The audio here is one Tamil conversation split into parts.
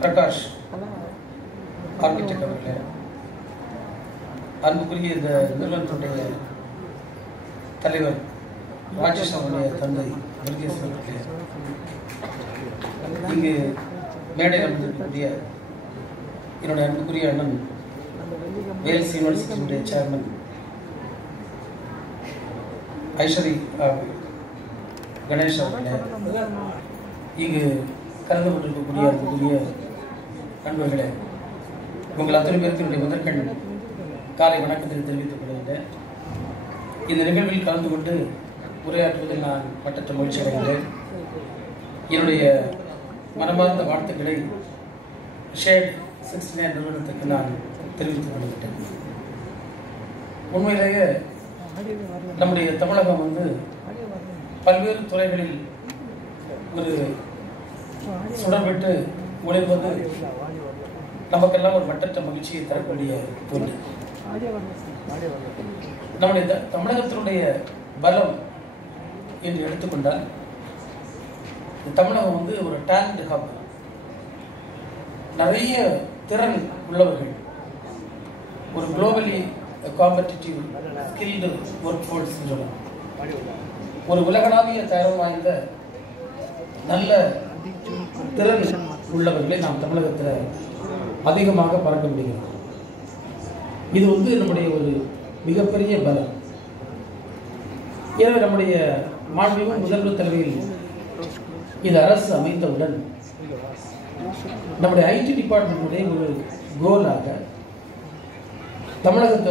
பிரகாஷ் ஆர்கிடெக்ட் அவர்களே, அன்புக்குரிய இந்த நிறுவனத்துடைய தலைவர் ராஜேஷ் அவருடைய தந்தை முருகேசன் அவர்களே, இங்கு மேடையில் அமர்ந்திருக்கக்கூடிய என்னுடைய அன்புக்குரிய அண்ணன் வேல்ஸ் யூனிவர்சிட்டியினுடைய சேர்மன் ஐஸ்வரி கணேஷ் அவர்களே, இங்கு கலந்து கொண்டிருக்கக்கூடிய அன்புக்குரிய நண்பர்களே, உங்கள் அத்தனை பேருக்கு என்னுடைய முதற்கண் காலை வணக்கத்தை தெரிவித்துக் கொள்கின்றேன். இந்த நிகழ்வில் கலந்து கொண்டு உரையாற்றுவதில் நான் மட்டற்ற மகிழ்ச்சி அடைகின்றேன். என்னுடைய மனமார்ந்த வாழ்த்துக்களை ஷேட் 69 நிறுவனத்துக்கு நான் தெரிவித்துக் கொள்கின்றேன். உண்மையிலேயே நம்முடைய தமிழகம் பல்வேறு துறைகளில் ஒரு சுடர்விட்டு ஒளிர்வது நமக்கெல்லாம் ஒரு மட்டற்ற மகிழ்ச்சியை தரக்கூடிய ஒன்று. நம்முடைய தமிழகத்தினுடைய பலம் என்று எடுத்துக்கொண்டால் தமிழகம் ஒரு டேலண்ட் ஹப். நிறைய திறன் உள்ளவர்கள், ஒரு globally competitive skilled work force, ஒரு உலகளாவிய தரம் வாய்ந்த நல்ல திறன் உள்ளவர்களை நாம் தமிழகத்தில் அதிகமாக பார்க்க முடிகிறது. இது நம்முடைய ஒரு மிகப்பெரிய பலம். எனவே நம்முடைய மாண்புமிகு முதல்வர் தலைமையில் இந்த அரசு அமைந்தவுடன் நம்முடைய ஐடி டிபார்ட்மெண்ட்டுடைய ஒரு கோலாக தமிழகத்தை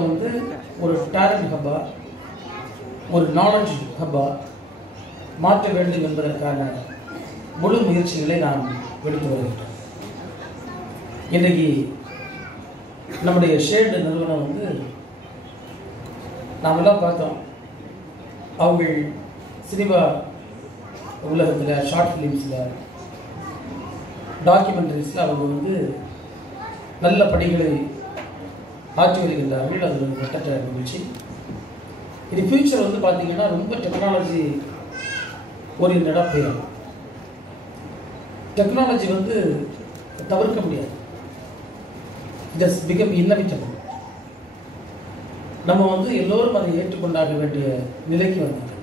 ஒரு டேலண்ட் ஹப்பா, ஒரு நாலேஜ் ஹப்பா மாற்ற வேண்டும் என்பதற்கான முழு முயற்சிகளை நாம் எடுத்து வருகின்றோம். இன்றைக்கு நம்முடைய ஷேடு நிறுவனம் நாம் எல்லாம் பார்த்தோம். அவங்க சினிமா உலகத்தில், ஷார்ட் ஃபிலிம்ஸில், டாக்குமெண்ட்ரிஸில் அவங்க நல்ல பணிகளை ஆற்றி வருகின்றார்கள். அது ஒரு மட்டற்ற மகிழ்ச்சி. இது ஃபியூச்சர் பார்த்தீங்கன்னா ரொம்ப டெக்னாலஜி ஓரியன்டாக போயிடும். டெக்னாலஜி தவிர்க்க முடியாது. It has become inevitable. நம்ம எல்லோரும் அதை ஏற்றுக்கொண்டாக வேண்டிய நிலைக்கு வந்தாங்க.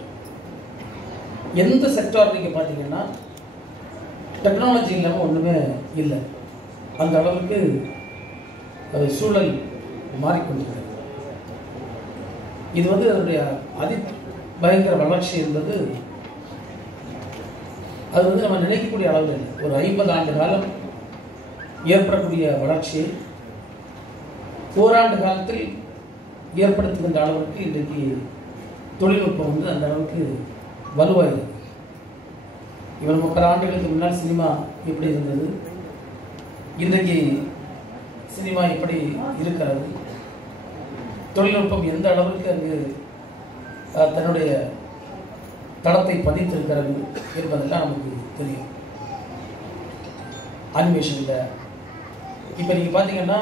எந்த செக்டார் நீங்கள் பார்த்தீங்கன்னா டெக்னாலஜி இல்லாமல் ஒன்றுமே இல்லை. அந்த அளவுக்கு சூழல் மாறிக்கொண்டிருக்கிறது. இது அதனுடைய அதி பயங்கர வளர்ச்சி என்பது அது நம்ம நினைக்கக்கூடிய அளவில் இல்லை. ஒரு 50 ஆண்டு காலம் ஏற்படக்கூடிய வளர்ச்சியை ஓராண்டு காலத்தில் ஏற்படுத்துகின்ற அளவுக்கு இன்றைக்கு தொழில்நுட்பம் அந்த அளவுக்கு வலுவாயிருக்கு. இவர் 30 ஆண்டுகளுக்கு முன்னால் சினிமா எப்படி இருந்தது, இன்றைக்கு சினிமா எப்படி இருக்கிறது, தொழில்நுட்பம் எந்த அளவுக்கு அங்கு தன்னுடைய தளத்தை பதித்திருக்கிறது என்பதெல்லாம் நமக்கு தெரியும். அனிமேஷனில் இப்போ நீங்கள் பார்த்தீங்கன்னா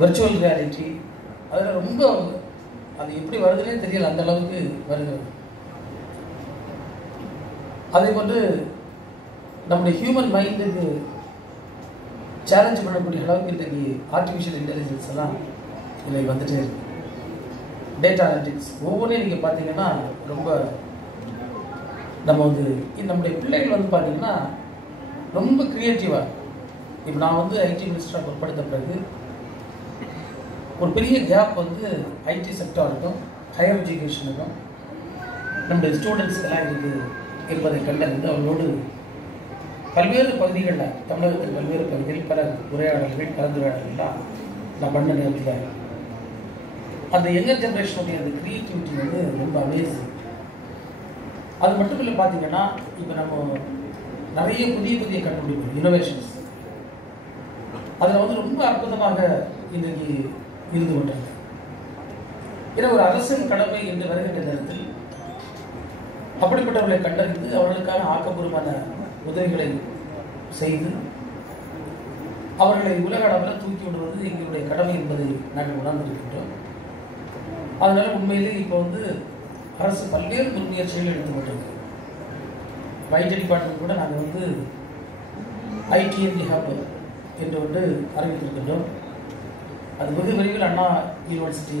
விர்ச்சுவல் ரியாலிட்டி, அதில் ரொம்ப அது எப்படி வருதுன்னே தெரியல, அந்த அளவுக்கு வருகிறது. அதே போன்று நம்முடைய ஹியூமன் மைண்டுக்கு சேலஞ்ச் பண்ணக்கூடிய அளவுக்கு இன்றைக்கு ஆர்டிஃபிஷியல் இன்டெலிஜென்ஸ் எல்லாம் இதில் வந்துட்டே இருக்கு. டேட்டா அனலிட்டிக்ஸ் ஒவ்வொன்றையும் நீங்கள் பார்த்தீங்கன்னா ரொம்ப நம்ம நம்முடைய பிள்ளைகள் பார்த்தீங்கன்னா ரொம்ப க்ரியேட்டிவாக. இப்போ நான் ஐடி மினிஸ்டராக பொறுப்படுத்த பிறகு ஒரு பெரிய கேப் ஐடி செக்டாருக்கும் ஹையர் எஜுகேஷனுக்கும் நம்முடைய ஸ்டூடெண்ட்ஸ்க்கெல்லாம் இருக்குது என்பதை கண்டறிந்து அவர்களோடு பல்வேறு பகுதிகளில், தமிழகத்தின் பல்வேறு பகுதிகளில் பல உரையாடல்கள், கலந்துரையாடல்கள்லாம் நான் பண்ண நேரத்தில் அந்த யங்கர் ஜென்ரேஷனுடைய அந்த க்ரியேட்டிவிட்டி ரொம்ப அமேசிங். அது மட்டும் இல்லை, பார்த்தீங்கன்னா இப்போ நம்ம நிறைய புதிய புதிய கண்டுபிடிப்பு இனோவேஷன்ஸ் அதில் ரொம்ப அற்புதமாக இன்றைக்கு இருந்து கொண்டிருக்கு. ஏன்னா ஒரு அரசின் கடமை என்று வருகின்ற நேரத்தில் அப்படிப்பட்டவர்களை கண்டறிந்து அவர்களுக்கான ஆக்கப்பூர்வமான உதவிகளை செய்து அவர்களை உலக அளவில் தூக்கி விடுவது எங்களுடைய கடமை என்பதை நாங்கள் உணர்ந்திருக்கின்றோம். அதனால உண்மையிலே இப்போ அரசு பல்வேறு முன்முயற்சிகள் எடுத்து கொண்டிருக்கு. ஐடி டிபார்ட்மெண்ட் கூட நாங்கள் வந்து ஐடிஎம்பி ஹப் என்று ஒன்று அறிவித்திருக்கின்றோம். அது வெகு விரைவில் அண்ணா யூனிவர்சிட்டி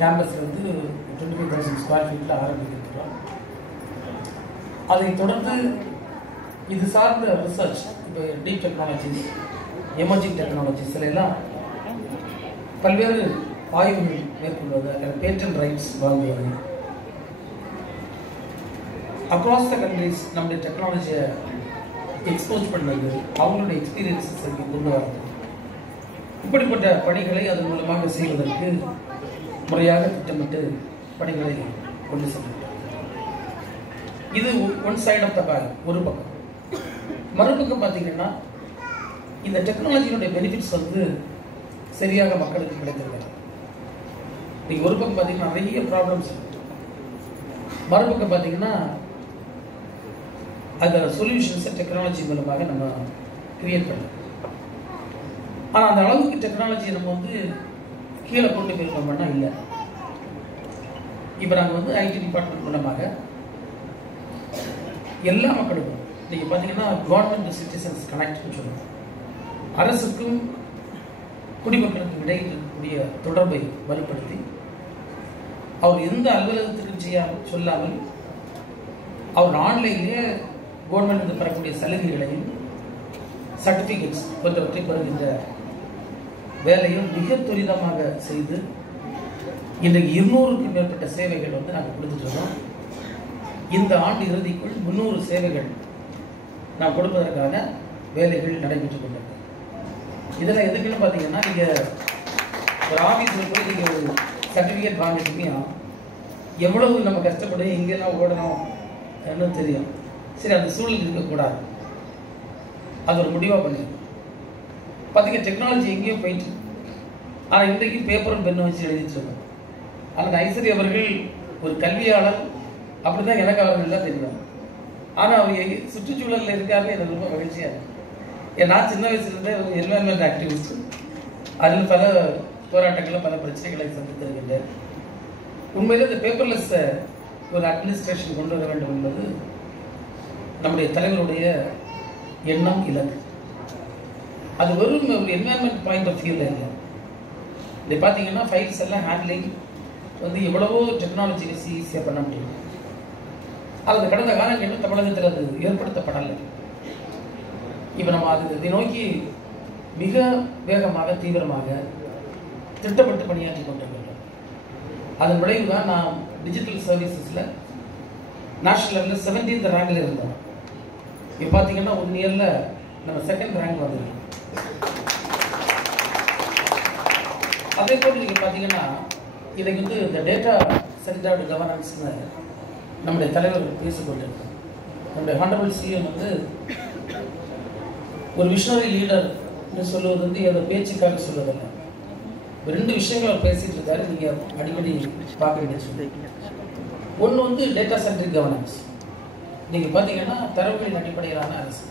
கேம்பஸில் வந்து 25,000 ஸ்கொயர் ஃபீட்டில் ஆரம்பித்திருக்கிறோம். அதைத் தொடர்ந்து இது சார்ந்த ரிசர்ச், இப்போ டீப் டெக்னாலஜிஸ், எமர்ஜிங் டெக்னாலஜிஸ் எல்லாம் பல்வேறு ஆய்வுகள் மேற்கொள்வது, அதில் பேட்டன் ரைட்ஸ் வாங்குவது, அக்ராஸ் த கண்ட்ரிஸ் நம்முடைய டெக்னாலஜியை எக்ஸ்போஸ் பண்ணது, அவங்களுடைய எக்ஸ்பீரியன்ஸஸ் கொண்டு வரது, இப்படிப்பட்ட பணிகளை அதன் மூலமாக செய்வதற்கு முறையாக திட்டமிட்டு பணிகளை கொண்டு செல்கின்றோம். இது one side of the back, ஒரு பக்கம். மறுபக்கம் பார்த்தீங்கன்னா இந்த டெக்னாலஜியினுடைய பெனிஃபிட்ஸ் வந்து சரியாக மக்களுக்கு கிடைத்திருக்கிறது. நீங்கள் ஒரு பக்கம் பார்த்தீங்கன்னா நிறைய ப்ராப்ளம்ஸ், மறுபக்கம் பார்த்தீங்கன்னா அந்த சொல்யூஷன்ஸை டெக்னாலஜி மூலமாக நம்ம கிரியேட் பண்ணலாம். ஆனால் அந்த அளவுக்கு டெக்னாலஜியை நம்ம வந்து கீழே கொண்டு போயிருக்கோம்னா இல்லை. இப்போ நாங்கள் வந்து ஐடி டிபார்ட்மெண்ட் மூலமாக எல்லா மக்களுக்கும் நீங்கள் பார்த்தீங்கன்னா கவர்மெண்ட் சிட்டிசன்ஸ் கனெக்ட்னு சொல்லுவோம். அரசுக்கும் குடிமக்களுக்கும் இடையில் இருக்கக்கூடிய தொடர்பை வலுப்படுத்தி அவர் எந்த அலுவலகத்துக்கும் சொல்லாமல் அவர் ஆன்லைன்லேயே கவர்மெண்ட் பெறக்கூடிய சலுகைகளையும் சர்டிஃபிகேட்ஸ் போன்றவற்றை பெறுகின்ற வேலையும் மிக துரிதமாக செய்து இன்றைக்கு 200க்கும் மேற்பட்ட சேவைகள் வந்து நாங்கள் கொடுத்துட்டு இருக்கோம். இந்த ஆண்டு இறுதிக்குள் 300 சேவைகள் நாம் கொடுப்பதற்கான வேலைகள் நடைபெற்றுக் கொண்டிருக்கு. இதெல்லாம் எதுக்குன்னு பார்த்தீங்கன்னா, நீங்கள் ஒரு ஆஃபீஸில் போய் நீங்கள் ஒரு சர்டிஃபிகேட் வாங்கிட்டீங்கன்னா எவ்வளவு நம்ம கஷ்டப்படும், எங்கெல்லாம் ஓடணும் என்ன தெரியும். சரி, அந்த சூழல் இருக்கக்கூடாது, அது ஒரு முடிவாக பண்ணி பார்த்தீங்க. டெக்னாலஜி எங்கேயோ போயிட்டு, ஆனால் இன்றைக்கு பேப்பரும் பெண்ணை வச்சு எழுதிட்டு இருக்கோம். ஆனால் ஐஸ்வரி அவர்கள் ஒரு கல்வியாளர், அப்படிதான் எனக்கு அவர்கள் தான் தெரியும். ஆனால் அவர் சுற்றுச்சூழலில் இருக்காரு, எனக்கு ரொம்ப மகிழ்ச்சியாக இருக்கு. நான் சின்ன வயசுலேருந்தே ஒரு என்வரன்மெண்ட் ஆக்டிவிஸ்ட், அதில் பல போராட்டங்களில் பல பிரச்சனைகளை சந்தித்திருக்கின்றேன். உண்மையிலே இந்த பேப்பர்லெஸ் ஒரு அட்மினிஸ்ட்ரேஷன் கொண்டு வர வேண்டும் என்பது நம்முடைய தலைவருடைய எண்ணம், இலக்கு. அது வெறும் ஒரு என்வரன்மெண்ட் பாயிண்ட் ஆஃப் வியூவில் இல்லை. இதை பார்த்தீங்கன்னா ஃபைல்ஸ் எல்லாம் ஹேண்ட்லிங் வந்து எவ்வளவோ டெக்னாலஜி வச்சு ஈஸியாக பண்ண முடியும். அது கடந்த காலங்களில் தமிழகத்தில் அது ஏற்படுத்தப்படலை. இப்போ நம்ம இதை நோக்கி மிக வேகமாக தீவிரமாக திட்டப்பட்டு பணியாற்றி கொண்டிருக்கிறோம். அதன் விளைவு தான் நாம் டிஜிட்டல் சர்வீசஸில் நேஷனல் லெவலில் 17th ரேங்கில் இருந்தோம். இப்போ பார்த்தீங்கன்னா 1 இயரில் நம்ம 2nd ரேங்க் வந்துருக்கோம். அதே போல் நீங்கள் பார்த்தீங்கன்னா இன்றைக்கு வந்து இந்த டேட்டா சென்டர்டு கவர்னன்ஸ்னு நம்முடைய தலைவர் பேசிக்கொண்டிருக்கோம். நம்முடைய ஹானரபிள் சிஎம் வந்து ஒரு விஷனரி லீடர்னு சொல்லுவது வந்து ஏதோ பேச்சுக்காக சொல்வதில்லை. 2 விஷயங்கள் அவர் பேசிட்டு இருக்காரு, நீங்கள் அடிக்கடி பார்க்க சொல்லி. ஒன்று வந்து டேட்டா சென்ட்ரிக் கவர்னன்ஸ். நீங்கள் பார்த்தீங்கன்னா தரவுகளின் அடிப்படையிலான அரசு.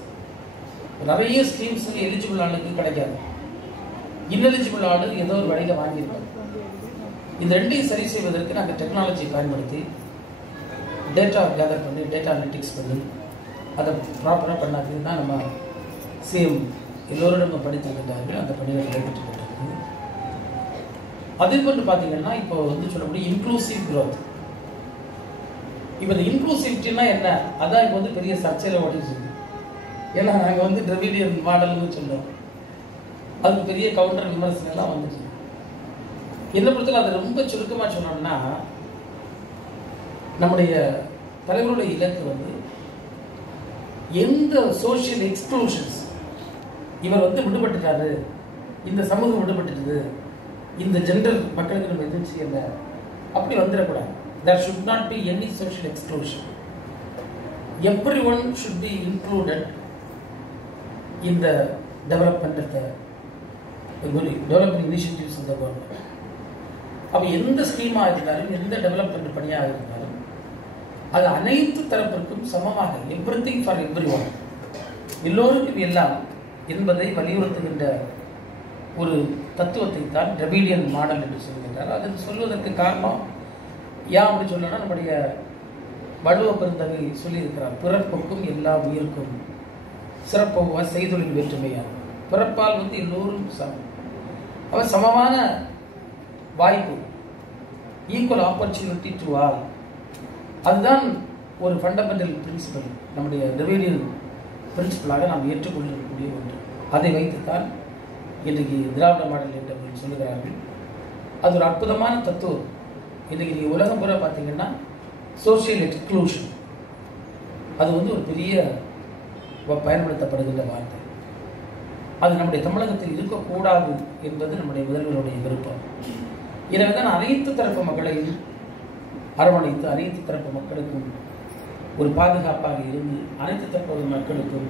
நிறைய ஸ்கீம்ஸ் எலிஜிபிள் ஆளுக்கு கிடைக்காது, இன்எலிஜிபிள் ஆளு ஏதோ ஒரு வழியில் வாங்கியிருப்பாங்க. இது 2ஐயும் சரி செய்வதற்கு நாங்கள் டெக்னாலஜி பயன்படுத்தி டேட்டா கேதர் பண்ணி டேட்டா அனலிட்டிக்ஸ் பண்ணி அதை ப்ராப்பராக பண்ணாதுன்னு தான் நம்ம சிஎம் எல்லோரிடம் படித்திருக்கின்றார்கள். அந்த பணிகள் நடைபெற்று கொண்டிருக்கிறது. அதே போன்று பார்த்தீங்கன்னா இப்போ வந்து சொல்லக்கூடிய இன்க்ளூசிவ் க்ரோத். இப்போ இந்த இன்க்ளூசிவிட்டின்னா என்ன, அதான் இப்போ வந்து பெரிய சர்ச்சையில் ஓடிச்சு. ஏன்னா நாங்கள் வந்து டிராவிடியன் மாடல்னு சொல்லுவோம், அதுக்கு பெரிய கவுண்டர் விமர்சனம் எல்லாம் வந்துச்சு. என்ன பொறுத்தவரை அதை ரொம்ப சுருக்கமாக சொன்னோம்னா, நம்முடைய தலைவருடைய இலக்கு வந்து எந்த சோஷியல் எக்ஸ்க்ளூஷன்ஸ் இவர் வந்து விடுபட்டுட்டாரு, இந்த சமூகம் விடுபட்டுது, இந்த ஜெண்டர் மக்களுக்கு நம்ம எதுவும் செய்யல, அப்படி வந்துடக்கூடாது. There should not be any social exclusion. Everyone should be included in the development of the development initiatives of the government. அப்போ எந்த ஸ்கீமாக இருந்தாலும், எந்த டெவலப்மெண்ட் பணியாக இருந்தாலும், அது அனைத்து தரப்பிற்கும் சமமாக, எவ்ரிதிங் ஃபார் எவ்ரிஒன், எல்லோருக்கும் எல்லாம் என்பதை வலியுறுத்துகின்ற ஒரு தத்துவத்தை தான் டிராவிடியன் மாடல் என்று சொல்கின்றார். அது சொல்வதற்கு காரணம் ஏன் அப்படி சொல்லணும்னா, நம்முடைய வள்ளுவ பெருந்தகை சொல்லியிருக்கிறார், பிறப்புக்கும் எல்லா உயிருக்கும் சிறப்புவ செய்தொழில் வேற்றுமையாகும். பிறப்பால் எல்லோரும் சமம். அவன் சமமான வாய்ப்பு, ஈக்குவல் ஆப்பர்ச்சுனிட்டி டு ஆல். அதுதான் ஒரு ஃபண்டமெண்டல் பிரின்சிபல், நம்முடைய டிவைனியல் பிரின்சிபலாக நாம் ஏற்றுக்கொள்ளக்கூடிய ஒன்று. அதை வைத்துத்தான் இன்றைக்கு திராவிட மாடல் என்று சொல்லுகிறார்கள். அது ஒரு அற்புதமான தத்துவம். இன்றைக்கி நீங்கள் உலகம் பூரா பார்த்தீங்கன்னா சோசியல் எக்ஸ்க்ளூஷன் அது ஒரு பெரிய பயன்படுத்தப்படுகின்ற வார்த்தை. அது நம்முடைய தமிழகத்தில் இருக்கக்கூடாது என்பது நம்முடைய முதல்வருடைய விருப்பம். எனவே தான் அனைத்து தரப்பு மக்களையும் அரவணைத்து அனைத்து தரப்பு மக்களுக்கும் ஒரு பாதுகாப்பாக இருந்து அனைத்து தரப்பு மக்களுக்கும்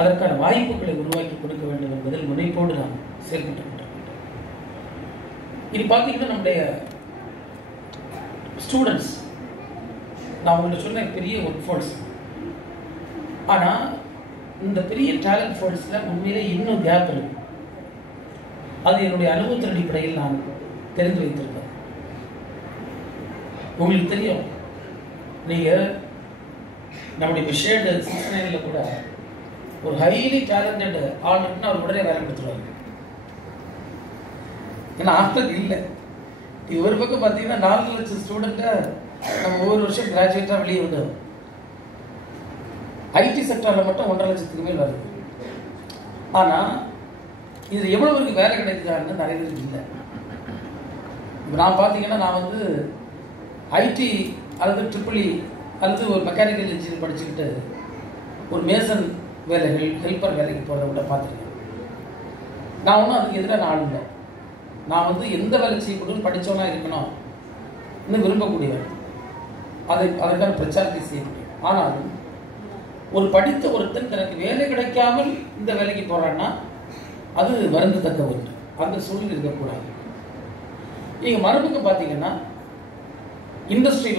அதற்கான வாய்ப்புகளை உருவாக்கி கொடுக்க வேண்டும் என்பதில் முனைப்போடு நாம் செயல்பட்டு கொண்டிருக்கின்றோம். இனி பார்த்தீங்கன்னா நம்முடைய ஸ்டூடெண்ட்ஸ், நான் உங்களுக்கு சொன்ன பெரிய ஒர்க் ஃபோர்ஸ், ஆனால் இந்த பெரிய டேலண்ட் ஃபோர்ஸில் உண்மையிலே இன்னும் கேப் இருக்கு. அது என்னுடைய அனுபவத்தின் அடிப்படையில் நான் தெரிந்து வைத்திருக்கேன். உங்களுக்கு தெரியும், நீங்கள் நம்முடைய விஷயம் 69 கூட ஒரு ஹைலி டேலண்டட் ஆளுநர்னு அவர் உடனே வேலை கொடுத்துருவாங்க. ஏன்னா ஆளுநர் இல்லை. ஒரு பக்கம் பார்த்தீங்கன்னா 4 லட்சம் ஸ்டூடெண்ட்டை நம்ம ஒவ்வொரு வருஷம் கிராஜுவேட்டாக வெளியே விடுவோம். ஐடி செக்டரில் மட்டும் 1.5 லட்சத்துக்கு மேல் வருது. ஆனால் இது எவ்வளோ பேருக்கு வேலை கிடைக்குதான்னு நிறைய பேருக்கு இல்லை. இப்போ நான் பார்த்தீங்கன்னா நான் ஐடி அல்லது ட்ரிபிள்இ அல்லது ஒரு மெக்கானிக்கல் இன்ஜினியர் படிச்சுக்கிட்டு ஒரு மேசன் வேலைகள் ஹெல்ப்பர் வேலைக்கு போகிறத விட பார்த்துருக்கேன். நான் ஒன்றும் அதுக்கு எதிராக ஆள் இல்லை. நான் எந்த வேலை செய்யக்கூடும் படித்தவனா இருக்கணும் இன்னும் விரும்பக்கூடியவன், அதற்கான பிரச்சாரத்தை செய்ய முடியும். ஆனாலும் ஒரு படித்த ஒருத்தன் தனக்கு வேலை கிடைக்காமல் இந்த வேலைக்கு போகிறான்னா அது வருந்தத்தக்க ஒன்று. அந்த சூழ்நிலை இருக்கக்கூடாது. நீங்கள் மறுபுக்கு பார்த்தீங்கன்னா இண்டஸ்ட்ரி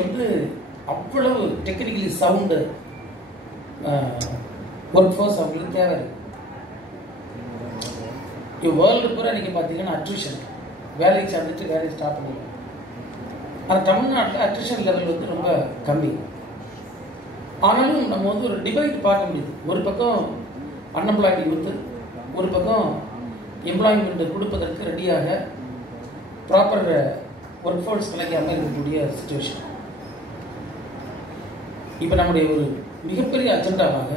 அவ்வளவு டெக்னிக்கலி சவுண்டு ஒர்க் ஃபோர்ஸ் அவங்களுக்கு தேவை. வேர்ல்டு பூரா நீங்கள் பார்த்தீங்கன்னா அட்ரிஷன், வேலைக்கு சேர்ந்துட்டு வேலையை ஸ்டாப் பண்ணிடுவோம். ஆனால் தமிழ்நாட்டில் அட்ரிஷன் லெவல் ரொம்ப கம்மி. ஆனாலும் நம்ம ஒரு டிவைட் பார்க்க முடியுது. ஒரு பக்கம் அன்எம்ப்ளாய்டு யூத்து, ஒரு பக்கம் எம்ப்ளாய்மெண்ட் கொடுப்பதற்கு ரெடியாக ப்ராப்பர் ஒர்க் ஃபோர்ஸ் கிடைக்காமல் இருக்கக்கூடிய சிச்சுவேஷன். இப்போ நம்முடைய ஒரு மிகப்பெரிய அஜெண்டாவாக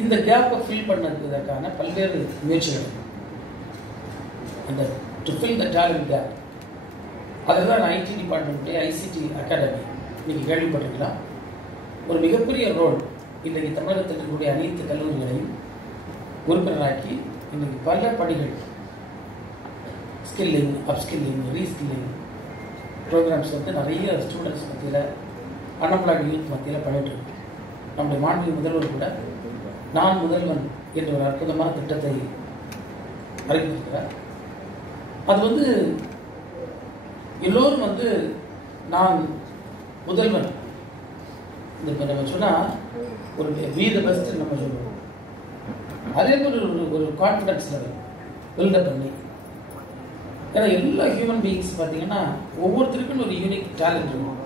இந்த கேப்பை ஃபில் பண்ணதுக்கான பல்வேறு முயற்சிகள், அந்த to fill the talent gap. அதில் தான் ஐடி டிபார்ட்மெண்ட்டு, ஐசிடி அகாடமி இன்னைக்கு கேள்விப்பட்டிருக்கலாம். ஒரு மிகப்பெரிய ரோல் இன்றைக்கு தமிழகத்தில் இருக்கக்கூடிய அனைத்து கல்லூரிகளையும் உறுப்பினராக்கி இன்றைக்கு பல பணிகள், ஸ்கில்லிங், அப்ஸ்கில்லிங், ரீஸ்கில்லிங் ப்ரோக்ராம்ஸ் நிறைய ஸ்டூடெண்ட்ஸ் மத்தியில், அன்எம்ப்ளாய்டு யூத் மத்தியில் பண்ணிட்டு இருக்கு. நம்முடைய மாநில முதல்வர் கூட நான் முதல்வன் என்ற ஒரு அற்புதமான திட்டத்தை அறிவித்திருக்கிறார். அது எல்லோரும் நான் முதல்வன் இந்த நம்ம சொன்னால் ஒரு பி த பெஸ்ட் நம்ம சொல்லுவோம். அதே மாதிரி ஒரு கான்ஃபிடன்ஸ் லெவல் பில்டப் பண்ணி, ஏன்னா எல்லா ஹியூமன் பீயிங்ஸ் பார்த்தீங்கன்னா ஒவ்வொருத்தருக்கும் ஒரு யூனிக் டேலண்ட் இருக்கும்.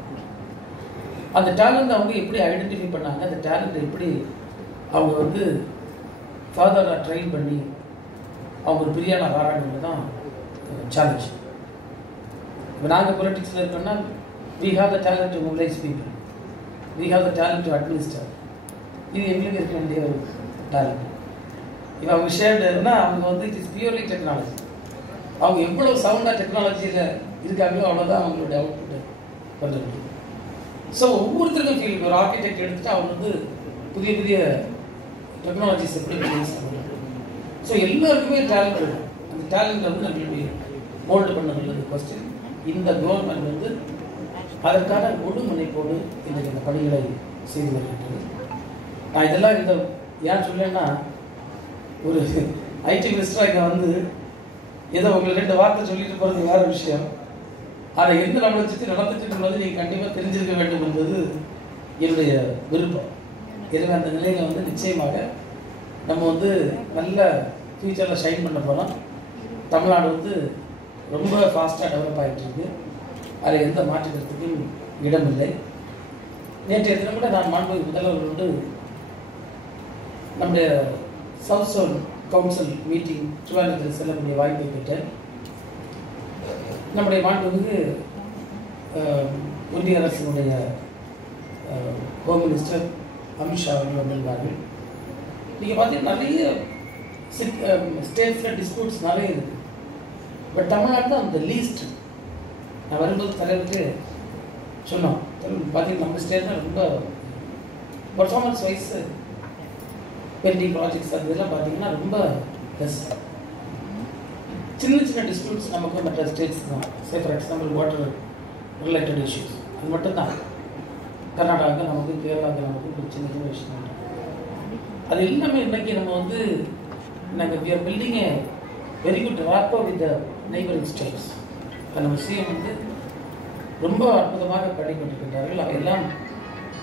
அந்த டேலண்ட் அவங்க எப்படி ஐடென்டிஃபை பண்ணாங்க, அந்த டேலண்ட் எப்படி அவங்க ஃபர்தராக ட்ரெயின் பண்ணி அவங்க ஒரு பிரியாண வாராடுறது தான் சேலஞ்ச். இப்போ நாங்கள் பொலிட்டிக்ஸில் இருக்கோம்னா we have the talent to mobilize people, we have the talent to administer. இது எங்களுக்கு இருக்க வேண்டிய ஒரு டேலண்ட். இப்போ அவங்க ஷேர்டுன்னா அவங்க இட் இஸ் பியூர்லி டெக்னாலஜி. அவங்க எவ்வளோ சவுண்டாக டெக்னாலஜியில் இருக்காங்களோ அவ்வளோதான் அவங்களுடைய அவுட்புட் பண்ணுறது. ஸோ ஒவ்வொருத்தருக்கும் ஃபீல், ஒரு ஆர்கிடெக்ட் எடுத்துகிட்டு அவங்க புதிய புதிய டெக்னாலஜிஸ் எப்படி யூஸ் பண்ணுறது. ஸோ எல்லாருக்குமே டேலண்ட் இருக்கும். அந்த டேலண்ட் நம்மளுடைய மோல்டு பண்ணது கொஸ்டின். இந்த கவர்மெண்ட் அதற்கான முழு முனைப்போடு இன்றைக்கு இந்த பணிகளை செய்து வருகின்றது. நான் இதெல்லாம் ஏன் சொல்லேன்னா, ஒரு ஐடி மினிஸ்டராக இங்கே ஏதோ உங்களுக்கு 2 வார்த்தை சொல்லிட்டு போகிறது வேறு விஷயம். அதை எந்த நம்மளை சுற்றி நடந்துட்டு இருந்தது நீங்கள் கண்டிப்பாக தெரிஞ்சிருக்க வேண்டும் என்பது என்னுடைய விருப்பம். எனவே அந்த நிலையில் நிச்சயமாக நம்ம நல்ல ஃபியூச்சரில் ஷைன் பண்ண போகிறோம். தமிழ்நாடு ரொம்ப ஃபாஸ்ட்டாக டெவலப் ஆகிட்டு இருக்கு. அதில் எந்த மாற்றுக்கிறதுக்கும் இடமில்லை. நேற்றைய தினம் கூட நான் மாண்புமிகு முதல்வர்களோடு நம்முடைய சவுத் சோன் கவுன்சில் மீட்டிங் திருவாரூரில் செல்லக்கூடிய வாய்ப்பை பெற்றேன். நம்முடைய மாண்புமிகு ஒன்றிய அரசினுடைய ஹோம் மினிஸ்டர் அமித்ஷா அவர்கள் வந்திருந்தார்கள். நீங்கள் பார்த்தீங்கன்னா நிறைய ஸ்டேட்ஸில் டிஸ்பியூட்ஸ் நிறைய இருக்குது. பட் தமிழ்நாடு தான் அந்த லீஸ்ட். நான் வரும்போது தலைவருக்கு சொன்னோம், பார்த்தீங்கன்னா நம்ம ஸ்டேட் தான் ரொம்ப பர்ஃபார்மன்ஸ் வைஸ் பெண்டிங் ப்ராஜெக்ட்ஸ் அது இதெல்லாம் பார்த்தீங்கன்னா ரொம்ப பெஸ்ட். சின்ன சின்ன டிஸ்பியூட்ஸ் நமக்கு மற்ற ஸ்டேட்ஸ் தான். Say for example water related issues அது மட்டும்தான். கர்நாடகாவுக்கு நமக்கு, கேரளாவுக்கு நமக்கு ஒரு சின்ன சின்ன விஷயம். அது எல்லாமே இன்றைக்கி நம்ம வந்து நாங்கள் we are building a very good rapport with the neighbouring states. நம்ம சிஎம் வந்து ரொம்ப அற்புதமாக படிக்கப்பட்டிருக்கின்றார்கள். அவையெல்லாம்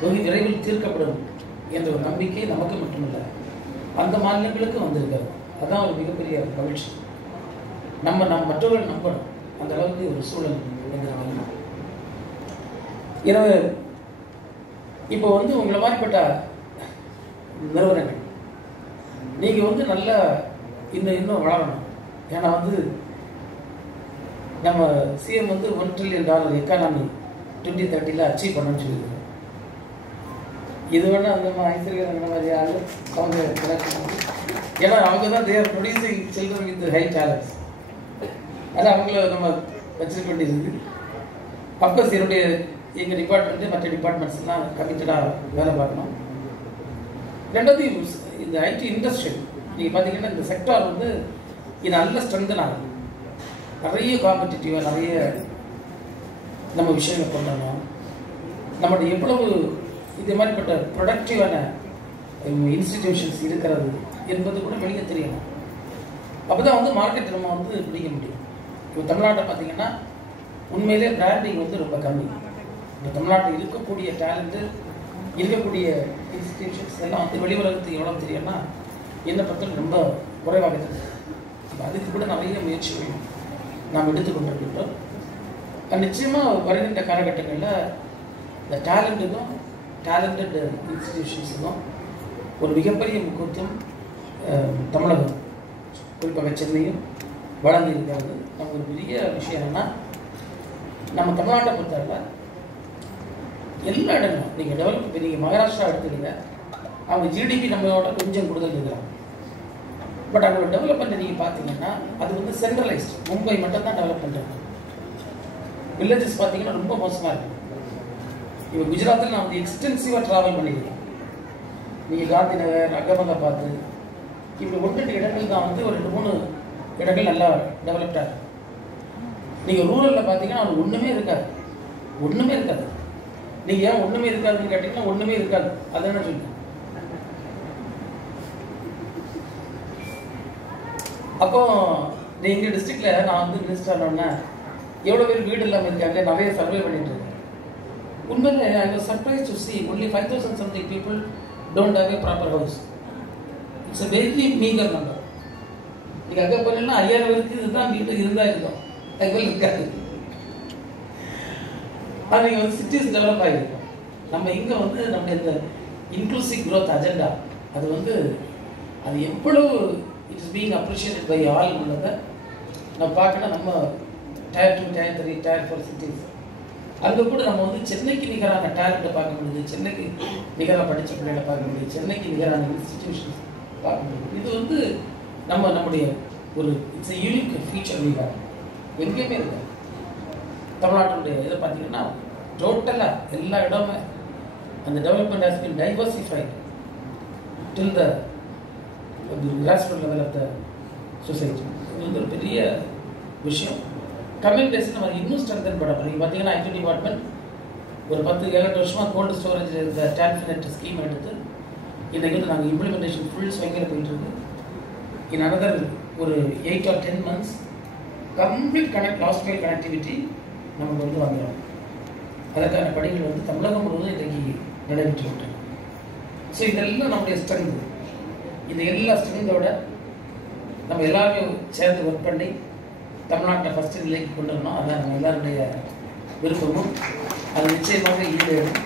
வெகு விரைவில் தீர்க்கப்படும் என்ற ஒரு நம்பிக்கை நமக்கு மட்டுமில்லை, அந்த மாநிலங்களுக்கும் வந்திருக்கிறது. அதுதான் ஒரு மிகப்பெரிய மகிழ்ச்சி. நம்ம மற்றவர்கள் நம்பணும், அந்த அளவுக்கு ஒரு சூழல் எங்கிறாங்க. எனவே இப்போ வந்து உங்களை மாதிரிப்பட்ட நிறுவனங்கள் நீங்கள் வந்து நல்லா இன்னும் வளரணும். ஏன்னா வந்து நம்ம சிஎம் வந்து $1 trillion எக்கானமி 2030 அச்சீவ் பண்ணணும்னு சொல்லியிருக்காங்க. இது வேணால் அந்த ஐஸ்வர்யா மாதிரி ஆள் அவங்க ஏன்னா அவங்க தான் there producing children with high talents. அது அவங்கள நம்ம வச்சுருக்க வேண்டியது. அப்கோர்ஸ் எங்கள் டிபார்ட்மெண்ட்டு மற்ற டிபார்ட்மெண்ட்ஸ்லாம் கமிட்டடாக வேலை பார்க்கணும். ரெண்டாவது இந்த ஐடி இண்டஸ்ட்ரி நீங்கள் பார்த்தீங்கன்னா இந்த செக்டார் வந்து இது நல்ல ஸ்ட்ரென்தன் ஆகும். நிறைய காம்படிட்டிவாக நிறைய நம்ம விஷயங்கள் கொண்டாடணும். நம்மளுடைய எவ்வளவு இது மாதிரிப்பட்ட ப்ரொடக்டிவான இன்ஸ்டிடியூஷன்ஸ் இருக்கிறது என்பது கூட வெளியே தெரியணும். அப்போ தான் வந்து மார்க்கெட் நம்ம வந்து பிடிக்க முடியும். இப்போ தமிழ்நாட்டை பார்த்தீங்கன்னா உண்மையிலே பிராண்டிங் வந்து ரொம்ப கம்மி. இப்போ தமிழ்நாட்டில் இருக்கக்கூடிய டேலண்ட்டு, இருக்கக்கூடிய இன்ஸ்டிடியூஷன்ஸ் எல்லாம் வந்து வெளி உலகத்துக்கு எவ்வளோ தெரியும்னா என்னை பற்றி ரொம்ப குறைவாக இருக்குது. இப்போ அதுக்கு கூட நிறைய முயற்சிகள் நாம் எடுத்துக்கொண்டிருக்கின்றோம். நிச்சயமாக வருகின்ற காலகட்டங்களில் இந்த டேலண்ட்டுக்கும் டேலண்டட் இன்ஸ்டிடியூஷன்ஸுக்கும் ஒரு மிகப்பெரிய முக்கியத்துவம் தமிழகம் குறிப்பாக சென்னையும் வளர்ந்து இருக்கிறது. நம்ம ஒரு பெரிய விஷயம் என்னென்னா நம்ம தமிழ்நாட்டை பொறுத்தவரை எல்லா இடங்களும் நீங்கள் டெவலப் நீங்கள் மகாராஷ்டிரா எடுத்துக்கிங்க, அவங்க ஜிடிபி நம்மளோட கொஞ்சம் கூடுதல் இருக்கிறாங்க. பட் அவங்களோட டெவலப்மெண்ட் நீங்கள் பார்த்தீங்கன்னா அது வந்து சென்ட்ரலைஸ்ட். மும்பை மட்டும் தான் டெவலப் பண்ணுறாங்க. வில்லேஜஸ் பார்த்தீங்கன்னா ரொம்ப மோசமாக இருக்குது. இப்போ குஜராத்தில் நான் வந்து எக்ஸ்டென்சிவாக ட்ராவல் பண்ணியிருக்கேன். நீங்கள் காந்தி நகர், அகமதாபாத் இப்படி 1-2 இடங்கள் தான் வந்து ஒரு 2-3 இடங்கள் நல்லா டெவலப்டாக இருக்குது. நீங்கள் ரூரலில் பார்த்தீங்கன்னா அது ஒன்றுமே இருக்காது. நீங்கள் ஏன் ஒன்றுமே இருக்காதுன்னு கேட்டிங்கன்னா ஒன்றுமே இருக்காது. அதை என்ன சொல்லுங்க. அப்போ எங்கள் டிஸ்ட்ரிக்டில் நான் வந்து மினிஸ்டர் ஆனோன்னா எவ்வளோ பேர் வீடு இல்லாமல் இருக்காங்க, நிறைய சர்வே பண்ணிட்டு இருக்கேன். உண்மையிலே I was surprise to see only 5,000 something people don't have a proper house. It's a very meager number. நீங்கள் அங்கே போனீங்கன்னா 5,000 பேருக்கு இதுதான் வீட்டு இருந்தால் இருக்கும், தகவல் இருக்காது. அது நீங்கள் வந்து சிட்டிஸ் டெவலப் ஆகிருக்கும். நம்ம இங்கே வந்து நம்ம இந்த இன்க்ளூசிவ் க்ரோத் அஜெண்டா அது வந்து அது எவ்வளவு it is being appreciated by all உள்ளதை நம்ம பார்க்கணும். நம்ம Tier 2, Tier 3, Tier 4 சிட்டிஸ் அங்கே கூட நம்ம வந்து சென்னைக்கு நிகரான டேலண்ட்டை பார்க்க முடியுது, சென்னைக்கு நிகராக படித்த பிள்ளைகளை பார்க்க முடியுது, சென்னைக்கு நிகரான இன்ஸ்டிடியூஷன்ஸ் பார்க்க முடியுது. இது வந்து நம்முடைய ஒரு இட்ஸ் எ யூனிக் ஃபீச்சர். நீங்கள் எங்கேயுமே இல்லை. தமிழ்நாட்டுடைய இதை பார்த்தீங்கன்னா டோட்டலாக எல்லா இடமே அந்த development has been diversified till the grassroot level of the society. இது வந்து ஒரு பெரிய விஷயம். கம்மிங் டேஸ் நம்ம இன்னும் ஸ்ட்ரென்தன் பண்ண போகிறோம். நீங்கள் பார்த்தீங்கன்னா ஐடி டிபார்ட்மெண்ட் ஒரு 10-7 வருஷமாக கோல்டு ஸ்டோரேஜ் இந்த டிரான்ஸ்ஃபினட் ஸ்கீம் எடுத்து இன்றைக்கு வந்து நாங்கள் இம்ப்ளிமெண்டேஷன் ஃபுல் ஸ்வைங்கில் போயிட்டுருக்கு. இன் அனதர் ஒரு 8 or 10 months complete last mile connectivity நமக்கு வந்து வந்துடும். அதற்கான பணிகள் வந்து தமிழகம் முழுவதும் இன்றைக்கு நடைபெற்று விட்டோம். ஸோ இதெல்லாம் நம்முடைய ஸ்ட்ரென்த். இந்த எல்லா ஸ்ட்ரென்த்தோட நம்ம எல்லாருமே சேர்ந்து ஒர்க் பண்ணி தமிழ்நாட்டை ஃபஸ்ட்டு நிலைக்கு கொண்டு வரணும். அதான் நம்ம எல்லாருடைய விருப்பமும் அது நிச்சயமாக ஈடேறும்.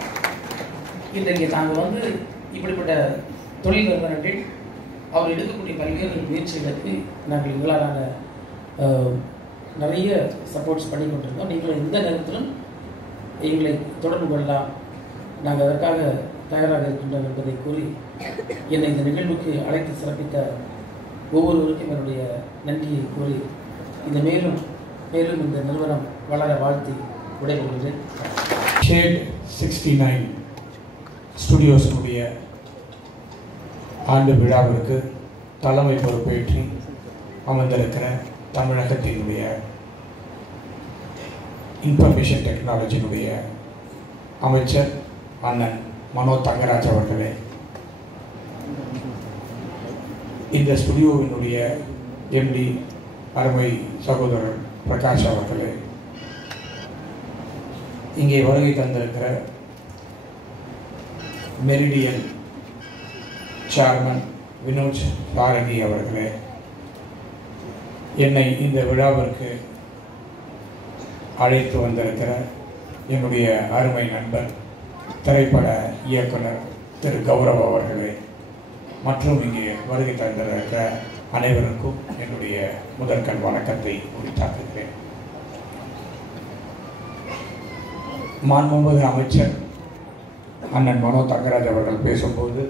இன்றைக்கு நாங்கள் வந்து இப்படிப்பட்ட தொழில் நிறுவனங்கள் அவர் எடுக்கக்கூடிய பல்வேறு முயற்சிகளுக்கு நாங்கள் எங்களால் நிறைய சப்போர்ட்ஸ் பண்ணி கொண்டிருந்தோம். நீங்கள் எந்த நேரத்திலும் எங்களை தொடர்பு கொள்ளலாம், நாங்கள் அதற்காக தயாராக இருக்கின்றோம் என்பதை கூறி என்னை இந்த நிகழ்வுக்கு அழைத்து சிறப்பித்த ஒவ்வொருவருக்கும் என்னுடைய நன்றியை கூறி இந்த மேலும் இந்த நிறுவனம் வளர வாழ்த்தி விடைபெறுகிறேன். ஷேட் 69 ஸ்டுடியோஸினுடைய ஆண்டு விழாவிற்கு தலைமை பொறுப்பேற்றி அமர்ந்திருக்கிற தமிழகத்தினுடைய இன்ஃபர்மேஷன் டெக்னாலஜியினுடைய அமைச்சர் அண்ணன் மனோ தங்கராஜ் அவர்களே, இந்த ஸ்டுடியோவினுடைய எம்டி அருமை சகோதரர் பிரகாஷ் அவர்களே, இங்கே வருகை தந்திருக்கிற மெரிடியன் சேர்மன் வினோத் பாரதி அவர்களே, என்னை இந்த விழாவிற்கு அழைத்து வந்திருக்கிற என்னுடைய அருமை நண்பர் திரைப்பட இயக்குனர் திரு கௌரவ் அவர்களே, மற்றும் இங்கே வருகை தந்திருக்கிற அனைவருக்கும் என்னுடைய முதற்கண் வணக்கத்தை உரித்தாக்குகிறேன். மாண்புமிகு அமைச்சர் அண்ணன் மனோ தங்கராஜ் அவர்கள் பேசும்போது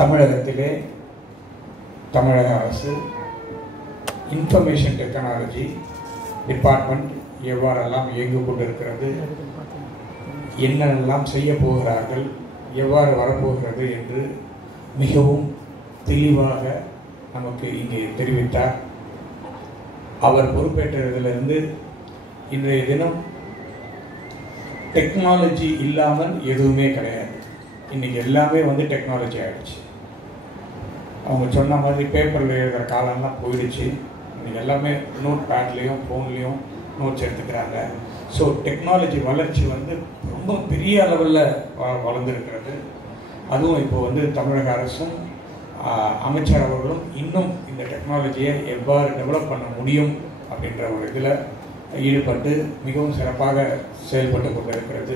தமிழகத்திலே தமிழக அரசு இன்ஃபர்மேஷன் டெக்னாலஜி டிபார்ட்மெண்ட் எவ்வாறெல்லாம் இயங்கிக் கொண்டிருக்கிறது, என்னென்னலாம் செய்ய போகிறார்கள், எவ்வாறு வரப்போகிறது என்று மிகவும் தெளிவாக நமக்கு இங்கே தெரிவித்தார். அவர் பொறுப்பேற்றதிலிருந்து இன்றைய தினம் டெக்னாலஜி இல்லாமல் எதுவுமே கிடையாது. இன்றைக்கி எல்லாமே வந்து டெக்னாலஜி ஆகிடுச்சு. அவங்க சொன்ன மாதிரி பேப்பரில் எழுதுகிற காலம்லாம் போயிடுச்சு. இன்றைக்கி எல்லாமே நோட் பேட்லேயும் ஃபோன்லேயும் நோட்ஸ் எடுத்துக்கிறாங்க. ஸோ டெக்னாலஜி வளர்ச்சி வந்து ரொம்ப பெரிய அளவில் வளர்ந்துருக்கிறது. அதுவும் இப்போ வந்து தமிழக அரசும் அமைச்சர் அவர்களும் இன்னும் இந்த டெக்னாலஜியை எவ்வாறு டெவலப் பண்ண முடியும் அப்படின்ற ஒரு இதில் ஈடுபட்டு மிகவும் சிறப்பாக செயல்பட்டு கொண்டிருக்கிறது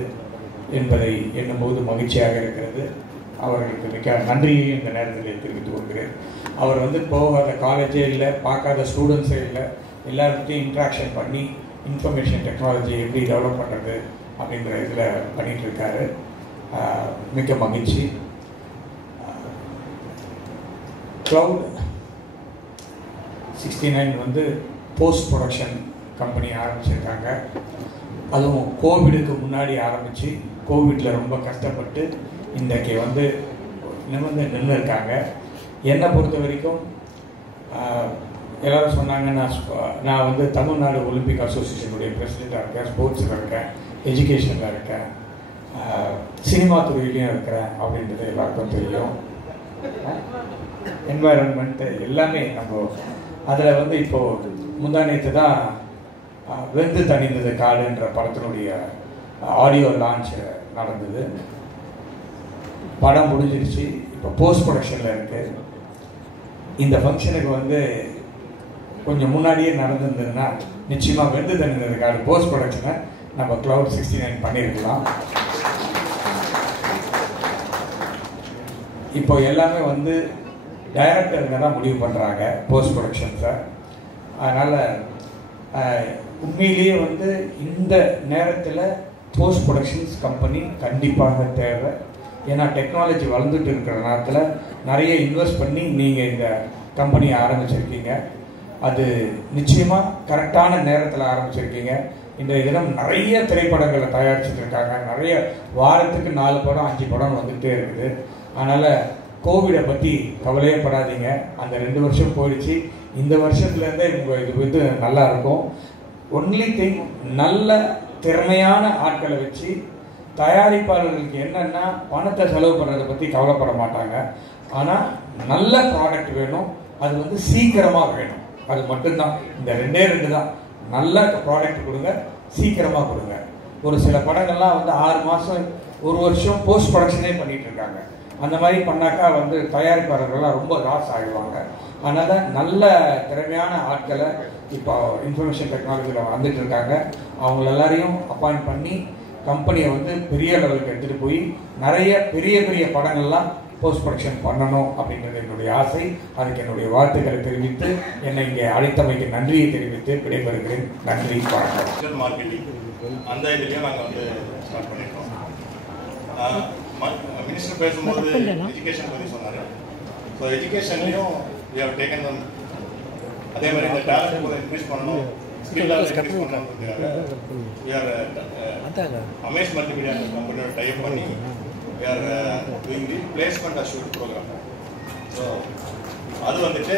என்பதை எண்ணும்போது மகிழ்ச்சியாக இருக்கிறது. அவர்களுக்கு மிக நன்றியை இந்த நேரத்தில் தெரிவித்துக் கொள்கிறேன். அவர் வந்து போகாத காலேஜே இல்லை, பார்க்காத ஸ்டூடெண்ட்ஸே இல்லை, எல்லார்கிட்டையும் இன்ட்ராக்ஷன் பண்ணி இன்ஃபர்மேஷன் டெக்னாலஜி எப்படி டெவலப் பண்ணுறது அப்படின்ற இதில் பண்ணிகிட்டு இருக்காரு. மிக்க மகிழ்ச்சி. க்ளவுட் 69 வந்து போஸ்ட் ப்ரொடக்ஷன் கம்பெனி ஆரம்பிச்சிருக்காங்க. அதுவும் கோவிடுக்கு முன்னாடி ஆரம்பித்து கோவிடில் ரொம்ப கஷ்டப்பட்டு இன்றைக்கு வந்து நின்று இருக்காங்க. என்னை பொறுத்த வரைக்கும் எல்லோரும் சொன்னாங்க, நான் வந்து தமிழ்நாடு ஒலிம்பிக் அசோசியேஷனுடைய பிரசிடெண்ட்டாக இருக்கேன், ஸ்போர்ட்ஸில் இருக்கேன், எஜுகேஷனில் இருக்கேன், சினிமா துறையிலையும் இருக்கிறேன் அப்படின்றது எல்லாருக்கும் தெரியும். என்வாயரன்மெண்ட்டு எல்லாமே நம்ம அதில் வந்து இப்போது முந்தானேத்து தான் வெந்து தணிந்தது காடுன்ற படத்தினுடைய ஆடியோ லான்ச் நடந்தது. படம் முடிஞ்சிருச்சு, இப்போ போஸ்ட் ப்ரொடக்ஷனில் இருக்குது. இந்த ஃபங்க்ஷனுக்கு வந்து கொஞ்சம் முன்னாடியே நடந்திருந்ததுன்னா நிச்சயமாக வெந்து தணிந்தது காடு போஸ்ட் ப்ரொடக்ஷனை நம்ம க்ளவுட் 69 பண்ணியிருக்கலாம். இப்போ எல்லாமே வந்து டைரக்டருங்க தான் முடிவு பண்ணுறாங்க போஸ்ட் ப்ரொடக்ஷன்ஸை. அதனால் உண்மையிலேயே வந்து இந்த நேரத்தில் போஸ்ட் ப்ரொடக்ஷன்ஸ் கம்பெனி கண்டிப்பாக தேவை. ஏன்னா டெக்னாலஜி வளர்ந்துட்டு இருக்கிற நேரத்தில் நிறைய இன்வெஸ்ட் பண்ணி நீங்கள் இந்த கம்பெனியை ஆரம்பிச்சிருக்கீங்க. அது நிச்சயமாக கரெக்டான நேரத்தில் ஆரம்பிச்சிருக்கீங்க. இன்றைய தினம் நிறைய திரைப்படங்களை தயாரிச்சுட்டு இருக்காங்க. நிறைய வாரத்துக்கு 4 படம் 5 படம் வந்துகிட்டே இருக்குது. அதனால் கோவிடை பற்றி கவலையே படாதீங்க. அந்த 2 வருஷம் போயிடுச்சு. இந்த வருஷத்துலேருந்தே உங்கள் இது வந்து நல்லா இருக்கும். ஒன்லி திங், நல்ல திறமையான ஆட்களை வச்சு தயாரிப்பாளர்களுக்கு என்னென்னா பணத்தை செலவு பண்ணுறதை பற்றி கவலைப்பட மாட்டாங்க. ஆனால் நல்ல ப்ராடக்ட் வேணும், அது வந்து சீக்கிரமாக வேணும். அது மட்டும்தான், இந்த 2 தான். நல்ல ப்ராடக்ட் கொடுங்க, சீக்கிரமாக கொடுங்க. ஒரு சில படங்கள்லாம் வந்து 6 மாதம் 1 வருஷம் போஸ்ட் ப்ரொடக்ஷனே பண்ணிகிட்டு இருக்காங்க. அந்த மாதிரி பண்ணாக்கா வந்து தயாரிப்பாளர்கள்லாம் ரொம்ப லாஸ் ஆகிடுவாங்க. அதனால் நல்ல திறமையான ஆட்களை இப்போ இன்ஃபர்மேஷன் டெக்னாலஜியில் வந்துட்டு இருக்காங்க. அவங்க எல்லாரையும் அப்பாயிண்ட் பண்ணி கம்பெனியை வந்து பெரிய லெவலுக்கு எடுத்துகிட்டு போய் நிறைய பெரிய பெரிய படங்கள்லாம் போஸ்ட் ப்ரொடக்ஷன் பண்ணணும் அப்படிங்கிறது என்னுடைய ஆசை. அதுக்கு என்னுடைய வாழ்த்துக்களை தெரிவித்து என்னை இங்கே அழைத்தமைக்கு நன்றியை தெரிவித்து விடைபெறுகிறேன். நன்றி, வணக்கம். மார்க்கெட்டிங் அந்த இதுலேயும் நாங்கள் வந்து ஸ்டார்ட் பண்ணியிருக்கோம். மினிஸ்டர் பேசும்போது எஜுகேஷன் பற்றி சொன்னார். ஸோ எஜுகேஷன்லையும் வி ஹவ் டேக்கன் தம். அதே மாதிரி இந்த டேலண்ட் கூட இன்க்ரீஸ் பண்ணணும், ஸ்கில் இன்க்ரீஸ் பண்ணணுன்றதுக்காக வி ஆர் அமேஷ் மல்டிமீடியா கம்பெனியோட டைப் பண்ணி we are doing the placement assured program. So அது வந்துட்டு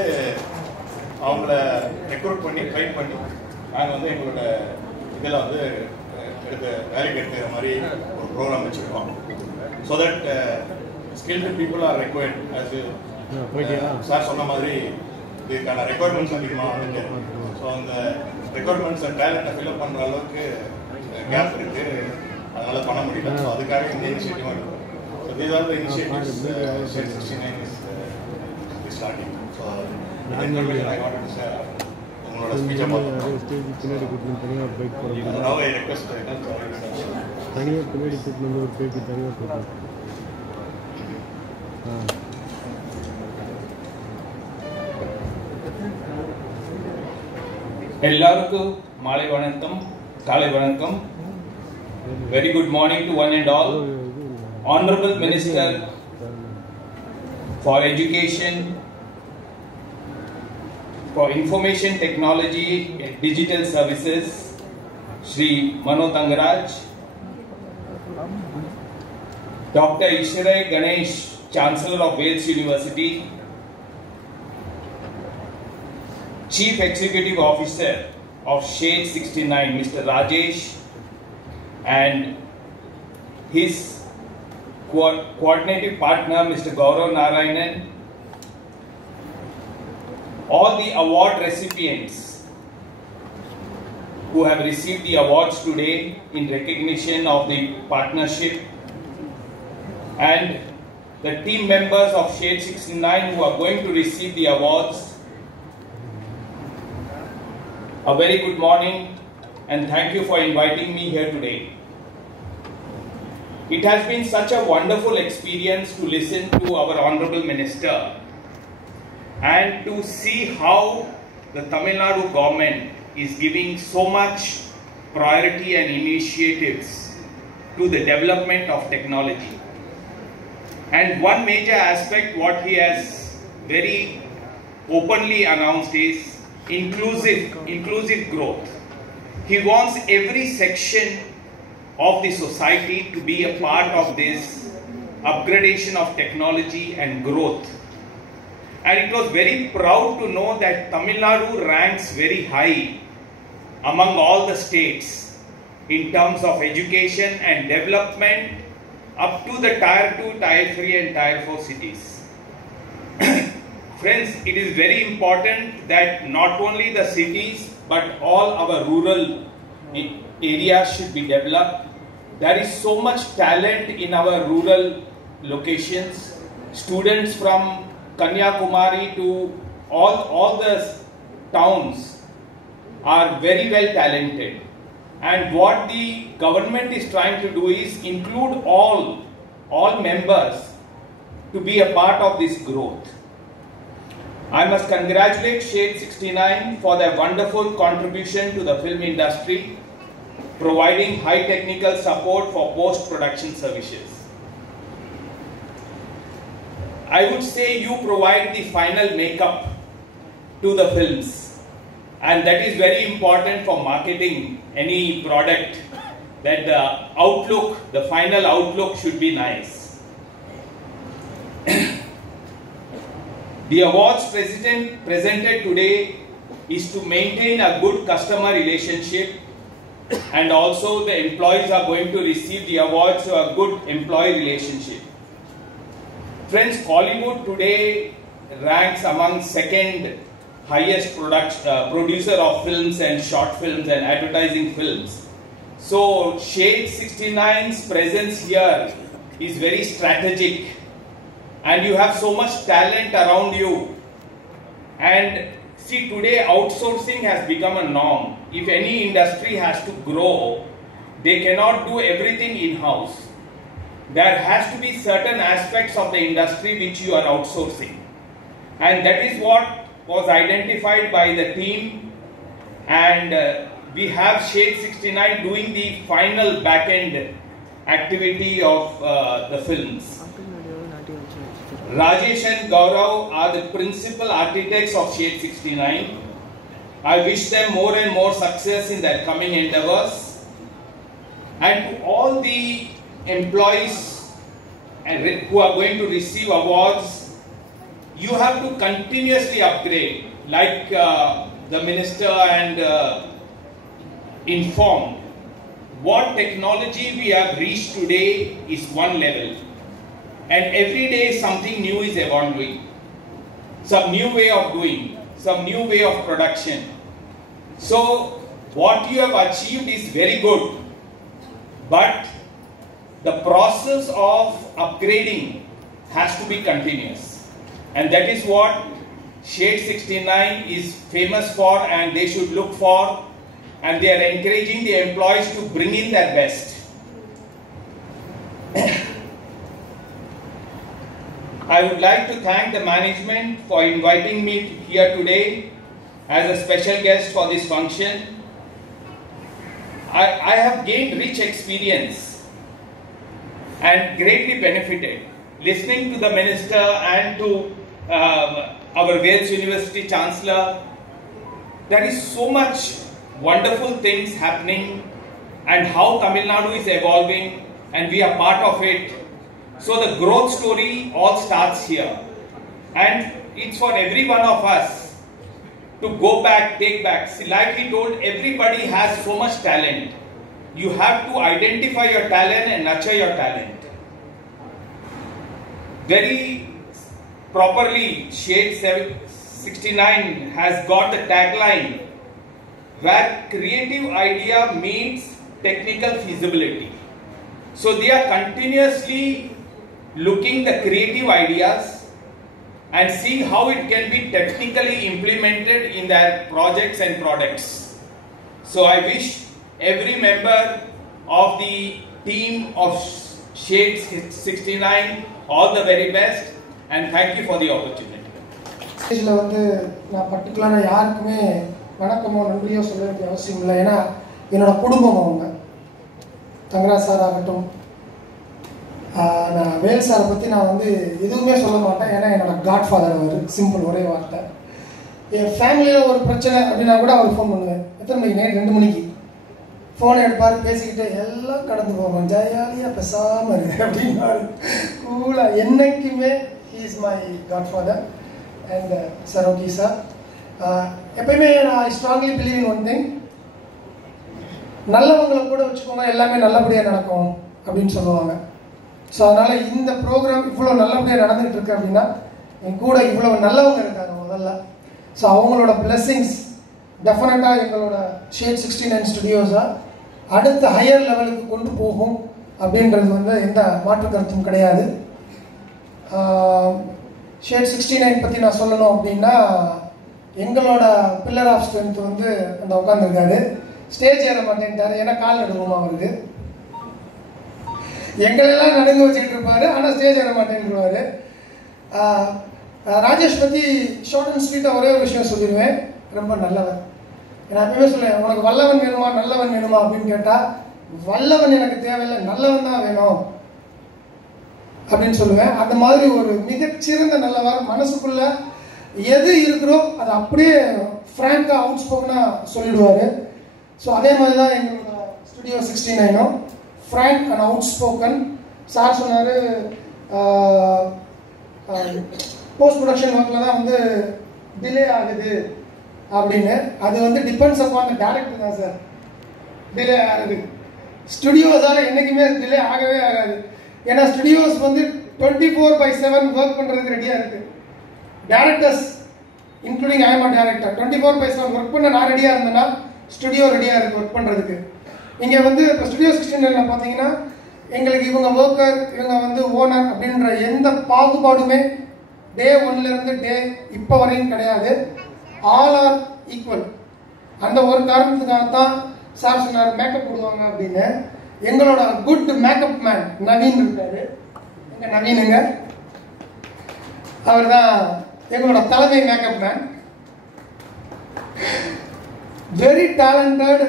அவங்கள ரெக்ரூட் பண்ணி ட்ரைன் பண்ணி நாங்கள் வந்து எங்களோட இதில் வந்து எடுத்து வேலைக்கு எடுக்கிற மாதிரி ஒரு ப்ரோக்ராம் வச்சுருக்கோம். So that skilled people are required. அது சார் சொன்ன மாதிரி இதுக்கான ரெக்வயர்மெண்ட்ஸ் அதிகமாக வந்துட்டு, ஸோ அந்த ரெக்வயர்மெண்ட்ஸ் டேலண்ட்டை ஃபில்அப் பண்ணுற அளவுக்கு கேப் இருக்குது, அதனால் பண்ண முடியல. ஸோ அதுக்காக இந்த இனிஷியேட்டிவ் எடுக்கிறோம். So these are the initiatives Shade 69 is starting. So the information I wanted to share. உங்களோட ஸ்பீச் about பின்னாடி கூட்டிட்டு தனியாக ஒரு பைக் போகிறோம். now I request தனியாக பின்னாடி கூட்டிட்டு வந்து ஒரு பைக்கு தனியாக போகிறோம். எல்லாருக்கும் மாலை வணக்கம், காலை வணக்கம். Very good morning to one and all. Honorable Minister for Education, for Information Technology and Digital Services, Shri Mano Tangaraj, Dr. Isharay Ganesh, Chancellor of Wales University, Chief Executive Officer of Shade 69, Mr. Rajesh, and his coordinating partner, Mr. Gaurav Narayanan, all the award recipients who have received the awards today in recognition of the partnership, and the team members of Shade 69 who are going to receive the awards. A very good morning and thank you for inviting me here today. It has been such a wonderful experience to listen to our Honorable Minister and to see how the Tamil Nadu government is giving so much priority and initiatives to the development of technology. And one major aspect what he has very openly announced is inclusive growth. He wants every section of the society to be a part of this upgradation of technology and growth. And it was very proud to know that Tamil Nadu ranks very high among all the states in terms of education and development up to the Tier 2, Tier 3 and Tier 4 cities. Friends, it is very important that not only the cities but all our rural areas should be developed. There is so much talent in our rural locations. Students from Kanyakumari to all the towns are very well talented. And what the government is trying to do is include all members to be a part of this growth. I must congratulate Shade 69 for their wonderful contribution to the film industry, providing high technical support for post-production services. I would say you provide the final makeup to the films, and that is very important for marketing any product, that the outlook, the final outlook should be nice. The awards presented today is to maintain a good customer relationship, and also the employees are going to receive the awards to a good employee relationship. Friends, Hollywood today ranks among second highest producer of films and short films and advertising films. So Shade 69's presence here is very strategic and you have so much talent around you. And see, today outsourcing has become a norm. If any industry has to grow, they cannot do everything in-house. There has to be certain aspects of the industry which you are outsourcing. And that is what was identified by the team, and we have Shade 69 doing the final back-end activity of the films. Rajesh and Gaurav are the principal architects of Shade 69. I wish them more and more success in their coming endeavors. And to all the employees who are going to receive awards, you have to continuously upgrade, like the minister and informed. What technology we have reached today is one level, and every day something new is evolving. Some new way of doing, some new way of production. So what you have achieved is very good, but the process of upgrading has to be continuous, and that is what Shade 69 is famous for, and they should look for, and they are encouraging the employees to bring in their best. I would like to thank the management for inviting me here today as a special guest for this function. I have gained rich experience and greatly benefited listening to the minister and to our Wales University Chancellor. There is so much wonderful things happening, and how Tamil Nadu is evolving, and we are part of it. So the growth story all starts here, and it's for every one of us to go back, take back. See, like he told, everybody has so much talent. You have to identify your talent and nurture your talent. Very properly, Shade 69 has got the tagline where creative idea meets technical feasibility. So they are continuously looking the creative ideas and seeing how it can be technically implemented in their projects and products. So I wish every member of the team of Shade 69 all the very best, and thank you for the opportunity. ஸ்டேஜில் வந்து நான் பர்டிகுலராக யாருக்குமே வணக்கமோ நன்றியோ சொல்ல வேண்டிய அவசியம் இல்லை. ஏன்னா என்னோடய குடும்பம் அவங்க. தங்கராஜ் சார் ஆகட்டும், நான் வேல் சாரை பற்றி நான் வந்து எதுவுமே சொல்ல மாட்டேன். ஏன்னா என்னோடய காட்ஃபாதர் அவர். சிம்பிள், ஒரே வார்த்தை. என் ஃபேமிலியில் ஒரு பிரச்சனை அப்படின்னா கூட அவர் ஃபோன் பண்ணுவேன். எத்தனை மணிக்கு? நைட் 2 மணிக்கு ஃபோனை எடுப்பார். பேசிக்கிட்டு எல்லாம் கடந்து போவோம், ஜாலியாக பேசாமல் இருக்கு அப்படின்னாரு. கூலாக என்றைக்குமே he is my godfather. And sir, okay sir, எப்பயுமே நான் I strongly believe in one thing, நல்லவங்களை கூட வச்சுக்கோங்க, எல்லாமே நல்லபடியாக நடக்கும் அப்படின்னு சொல்லுவாங்க. ஸோ அதனால் இந்த ப்ரோக்ராம் இவ்வளோ நல்லபடியாக நடந்துகிட்டு இருக்கு அப்படின்னா என் கூட இவ்வளோ நல்லவங்க இருக்காங்க முதல்ல. ஸோ அவங்களோட பிளெஸிங்ஸ் டெஃபினட்டாக எங்களோட ஷேட் 69 ஸ்டுடியோஸை அடுத்த ஹையர் லெவலுக்கு கொண்டு போகும் அப்படின்றது வந்து எந்த மாற்று கருத்தும் கிடையாது. ஷேட் 69 பற்றி நான் சொல்லணும் அப்படின்னா, எங்களோட பில்லர் ஆஃப் ஸ்ட்ரென்த் வந்து அந்த உட்காந்துருக்காரு. ஸ்டேஜ் ஏற மாட்டேன்ட்டாரு, ஏன்னா கால் நடுவோமா அவருக்கு. எங்களெல்லாம் நடுங்க வச்சுக்கிட்டு இருப்பாரு, ஆனால் ஸ்டேஜ் ஏற மாட்டேன்ருவாரு. ராஜேஷ் பற்றி ஷார்ட் அண்ட் ஸ்வீட்டாக ஒரே ஒரு விஷயம் சொல்லிடுவேன், ரொம்ப நல்லவன். நான் எப்பவுமே சொல்லுவேன், உனக்கு வல்லவன் வேணுமா நல்லவன் வேணுமா அப்படின்னு கேட்டால், வல்லவன் எனக்கு தேவையில்லை, நல்லவன் தான் வேணும் அப்படின்னு சொல்லுவேன். அந்த மாதிரி ஒரு மிகச்சிறந்த நல்லவர். மனசுக்குள்ள எது இருக்கிறோ அதை அப்படியே ஃப்ராங்காக அவுட் ஸ்போக்கனாக சொல்லிடுவார். ஸோ அதே மாதிரி தான் எங்களோட ஸ்டுடியோ 69ம் frank and outspoken. Sir சொன்னார், போஸ்ட் ப்ரொடக்ஷன் ஒர்க்கில் தான் வந்து டிலே ஆகுது அப்படின்னு. அது வந்து டிபெண்ட்ஸ் அப்பான் த டேரக்டர் தான் சார் டிலே ஆகுது. ஸ்டுடியோஸால் என்றைக்குமே டிலே ஆகவே ஆகாது. ஏன்னா ஸ்டுடியோஸ் வந்து 24/7 ஒர்க் பண்ணுறதுக்கு ரெடியாக இருக்குது. Directors including IIM a director 24/7 work பண்ண நான் ரெடியாக இருந்தேன்னா ஸ்டுடியோ ரெடியாக இருக்குது ஒர்க் பண்ணுறதுக்கு. இங்கே வந்து இப்போ ஸ்டுடியோ 69 பார்த்தீங்கன்னா எங்களுக்கு இவங்க ஒர்க்கர், இவங்க வந்து ஓனர் அப்படின்ற எந்த பாகுபாடுமே டே 1லேருந்து டே இப்போ வரையும் கிடையாது. All are equal. அந்த ஒரு காரணத்துக்காக தான் சார் சொன்னார் மேக்கப் போடுவாங்க அப்படின்னு. எங்களோட குட் மேக்கப் மேன் நவீன் இருக்காரு. எங்க நவீனுங்க, அவர் தான் எங்களோட தலைமை மேக்கப் மேன். Very talented.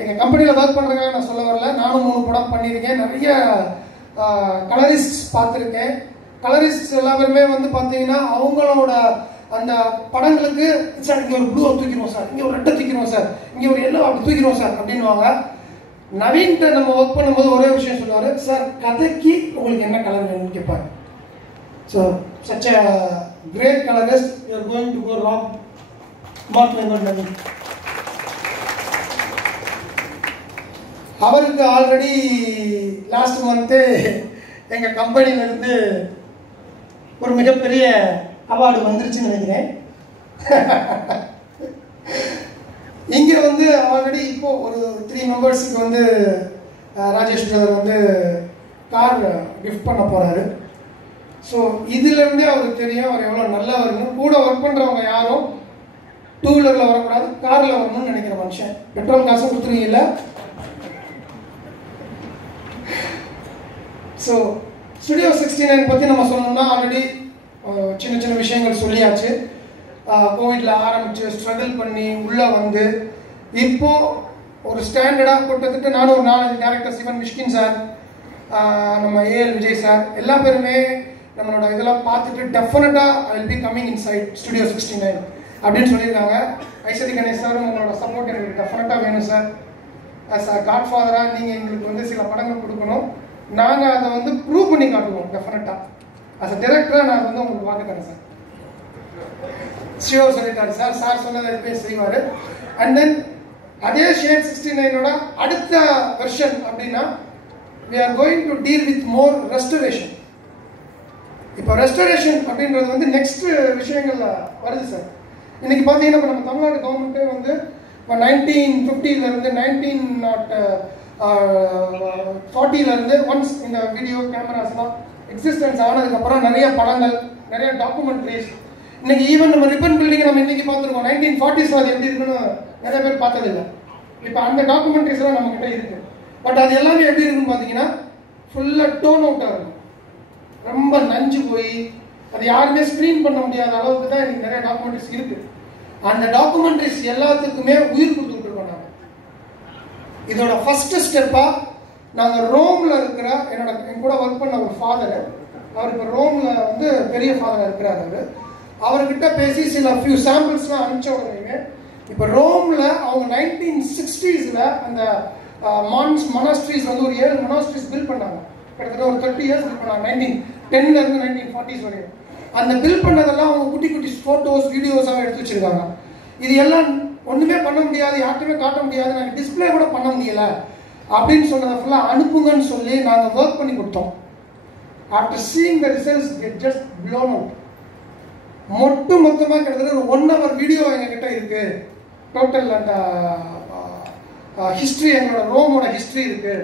எங்கள் கம்பெனியில் ஒர்க் பண்ணுறதுக்காக நான் சொல்ல வரல, நானும் 3 படம் பண்ணியிருக்கேன். நிறைய கலரிஸ்ட் பார்த்துருக்கேன். கலரிஸ்ட் எல்லாருமே வந்து பார்த்தீங்கன்னா அவங்களோட அந்த படங்களுக்கு சார் இங்கே ஒரு ப்ளூவை தூக்கிடுவோம் சார், இங்கே ஒரு ரெட்டை தூக்கிடுவோம் சார், இங்கே ஒரு எல்லோ அப்படி தூக்கிடுவோம் சார் அப்படின்வாங்க. நவீன்கிட்ட நம்ம ஒர்க் பண்ணும்போது ஒரே விஷயம் சொல்லுவார், சார் கதைக்கு உங்களுக்கு என்ன கலர் வேணும்னு கேட்பாரு. So such a great colourist. You are going to go rock mark member Naveen. அவருக்கு ஆல்ரெடி லாஸ்ட் மந்த்து எங்கள் கம்பெனியிலேருந்து ஒரு மிகப்பெரிய அவார்டு வந்துருச்சுன்னு நினைக்கிறேன். இங்கே வந்து ஆல்ரெடி இப்போ ஒரு 3 மெம்பர்ஸுக்கு வந்து ராஜேஷ் பிரதர் வந்து கார் கிஃப்ட் பண்ண போகிறாரு. ஸோ இதுலேருந்தே அவருக்கு தெரியும் அவர் எவ்வளோ நல்லவர்னு. கூட ஒர்க் பண்ணுறவங்க யாரும் 2 வீலரில் வரக்கூடாது, காரில் வரணும்னு நினைக்கிற மனுஷன். பெட்ரோல் காசும் கொடுத்துருவீங்கள. ஸோ ஸ்டுடியோ 69 பற்றி நம்ம சொல்லணும்னா ஆல்ரெடி சின்ன சின்ன விஷயங்கள் சொல்லியாச்சு. கோவிட்ல ஆரம்பிச்சு ஸ்ட்ரகிள் பண்ணி உள்ளே வந்து இப்போ ஒரு ஸ்டாண்டர்டாக கிட்டத்தட்ட நானும் ஒரு 4-5 கேரக்டர்ஸ், ஈவன் மிஷ்கின் சார், நம்ம ஏஎல் விஜய் சார் எல்லா பேருமே நம்மளோட இதெல்லாம் பார்த்துட்டு டெஃபினட்டாக I will be coming inside studio 69 அப்படின்னு சொல்லியிருக்காங்க. ஐஸ்வரி கணேஷ் சாரும் உங்களோட சப்போர்ட் எங்களுக்கு டெஃபினட்டாக வேணும் சார். ஆஸ் அ காட் ஃபாதராக நீங்கள் எங்களுக்கு வந்து சில படங்கள் கொடுக்கணும். நாங்கள் அதை வந்து ப்ரூவ் பண்ணி காட்டுவோம் டெஃபினட்டாக. அஸ் அ டைரக்டராக நான் வந்து உங்களுக்கு பார்க்க தரேன் சார். ஷியோர் சொல்லிட்டாரு சார். சார் சொன்னதை எப்பயும் செய்வார். அண்ட் தென் அதே ஷேட் 69ஓட அடுத்த வெர்ஷன் அப்படின்னா we are going to deal with more restoration. இப்போ ரெஸ்டரேஷன் அப்படின்றது வந்து நெக்ஸ்ட் விஷயங்கள்ல வருது சார். இன்னைக்கு பார்த்தீங்கன்னா இப்போ நம்ம தமிழ்நாடு கவர்மெண்ட்டே வந்து இப்போ 1950லேருந்து 1940லேருந்து ஒன்ஸ் இந்த வீடியோ கேமராஸ்லாம் எக்ஸிஸ்டன்ஸ் ஆனதுக்கப்புறம் நிறைய படங்கள், நிறைய டாக்குமெண்ட்ரிஸ். இன்னைக்கு ஈவன் நம்ம ரிப்பன் பில்டிங் நம்ம இன்னைக்கு பார்த்துருக்கோம். 1940s அது எப்படி இருக்குன்னு நிறைய பேர் பார்த்ததில்லை. இப்போ அந்த டாக்குமெண்ட்ரிஸ்லாம் நம்மக்கிட்ட இருக்கு. பட் அது எல்லாமே எப்படி இருக்குன்னு பார்த்தீங்கன்னா ஃபுல்லாக டோன் அவுட்டாக இருக்கும். ரொம்ப நஞ்சு போய் அது யாருமே ஸ்க்ரீன் பண்ண முடியாத அளவுக்கு தான் எனக்கு நிறைய டாக்குமெண்ட்ரிஸ் இருக்கு. அந்த டாக்குமெண்ட்ரிஸ் எல்லாத்துக்குமே உயிர் கொடுத்துருக்கோம். நாங்கள் இதோட ஃபர்ஸ்ட் ஸ்டெப்பாக நாங்கள் ரோமில் இருக்கிற என் கூட ஒர்க் பண்ண ஒரு ஃபாதர், அவர் இப்போ ரோமில் வந்து பெரிய ஃபாதராக இருக்கிறார். அவர்கிட்ட பேசி சில ஃபியூ சாம்பிள்ஸ்லாம் அனுப்பிச்ச உடனே இப்போ ரோமில் அவங்க 1960s அந்த மொனாஸ்ட்ரீஸ் வந்து ஒரு 7 மொனாஸ்ட்ரீஸ் பில்ட் பண்ணாங்க. கிட்டத்தட்ட ஒரு 30 years பில்ட் பண்ணாங்க. 1910லேருந்து 1940s வரையும். அந்த பில்ட் பண்ணதெல்லாம் அவங்க குட்டி குட்டி ஃபோட்டோஸ், வீடியோஸாக எடுத்து வச்சிருக்காங்க. இது எல்லாம் ஒன்றுமே பண்ண முடியாது, யார்ட்டுமே காட்ட முடியாது, நாங்கள் டிஸ்பிளே கூட பண்ண முடியலை அப்படின்னு சொன்னதை ஃபுல்லாக அனுப்புங்கன்னு சொல்லி நாங்கள் ஒர்க் பண்ணி கொடுத்தோம். After seeing the results get just blown out. மொத்தமாக கிட்டத்தட்ட ஒரு 1 hour வீடியோ எங்ககிட்ட இருக்கு. டோட்டல் அந்த ஹிஸ்ட்ரி, எங்களோட ரோமோட ஹிஸ்ட்ரி இருக்கு,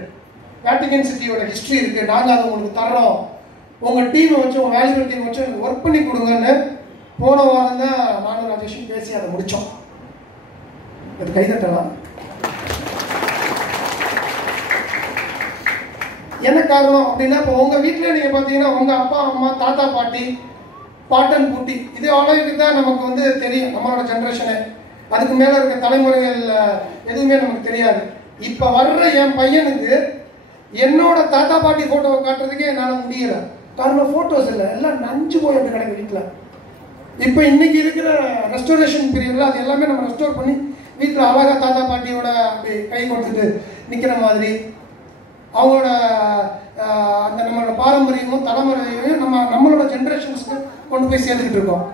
வேட்டிகன் சிட்டியோட ஹிஸ்ட்ரி இருக்கு. நாங்கள் அதை உங்களுக்கு தர்றோம், உங்கள் டீமை வச்சு, உங்கள் வேல்யூபிள் டீம் வச்சு எனக்கு ஒர்க் பண்ணி கொடுங்கன்னு போன வாரம் தான் நானும் ராஜேஷும் பேசி அதை முடித்தோம். அது கைதட்டலாம். என்ன காரணம் அப்படின்னா, இப்போ உங்கள் வீட்டில் நீங்கள் பார்த்தீங்கன்னா உங்கள் அப்பா அம்மா, தாத்தா பாட்டி, பாட்டன் பூட்டி, இது அளவுக்கு தான் நமக்கு வந்து தெரியும் நம்மளோட ஜென்ரேஷனு. அதுக்கு மேலே இருக்க தலைமுறைகள் எதுவுமே நமக்கு தெரியாது. இப்போ வர்ற என் பையனுக்கு என்னோட தாத்தா பாட்டி ஃபோட்டோவை காட்டுறதுக்கே என்னால் முடியலை. காரணம் ஃபோட்டோஸ் இல்லை, எல்லாம் நஞ்சு போய் அப்படி கிடைக்கும் வீட்டில். இப்போ இன்னைக்கு இருக்கிற ரெஸ்டோரேஷன் பீரியடில் அது எல்லாமே நம்ம ரெஸ்டோர் பண்ணி வீட்டில் அழகாக தாத்தா பாட்டியோட அப்படி கை கொடுத்துட்டு நிற்கிற மாதிரி அவங்களோட அந்த நம்மளோட பாரம்பரியமும் தலைமுறையையும் நம்மளோட ஜென்ரேஷன்ஸ்க்கு கொண்டு போய் சேர்த்துக்கிட்டு இருக்கோம்.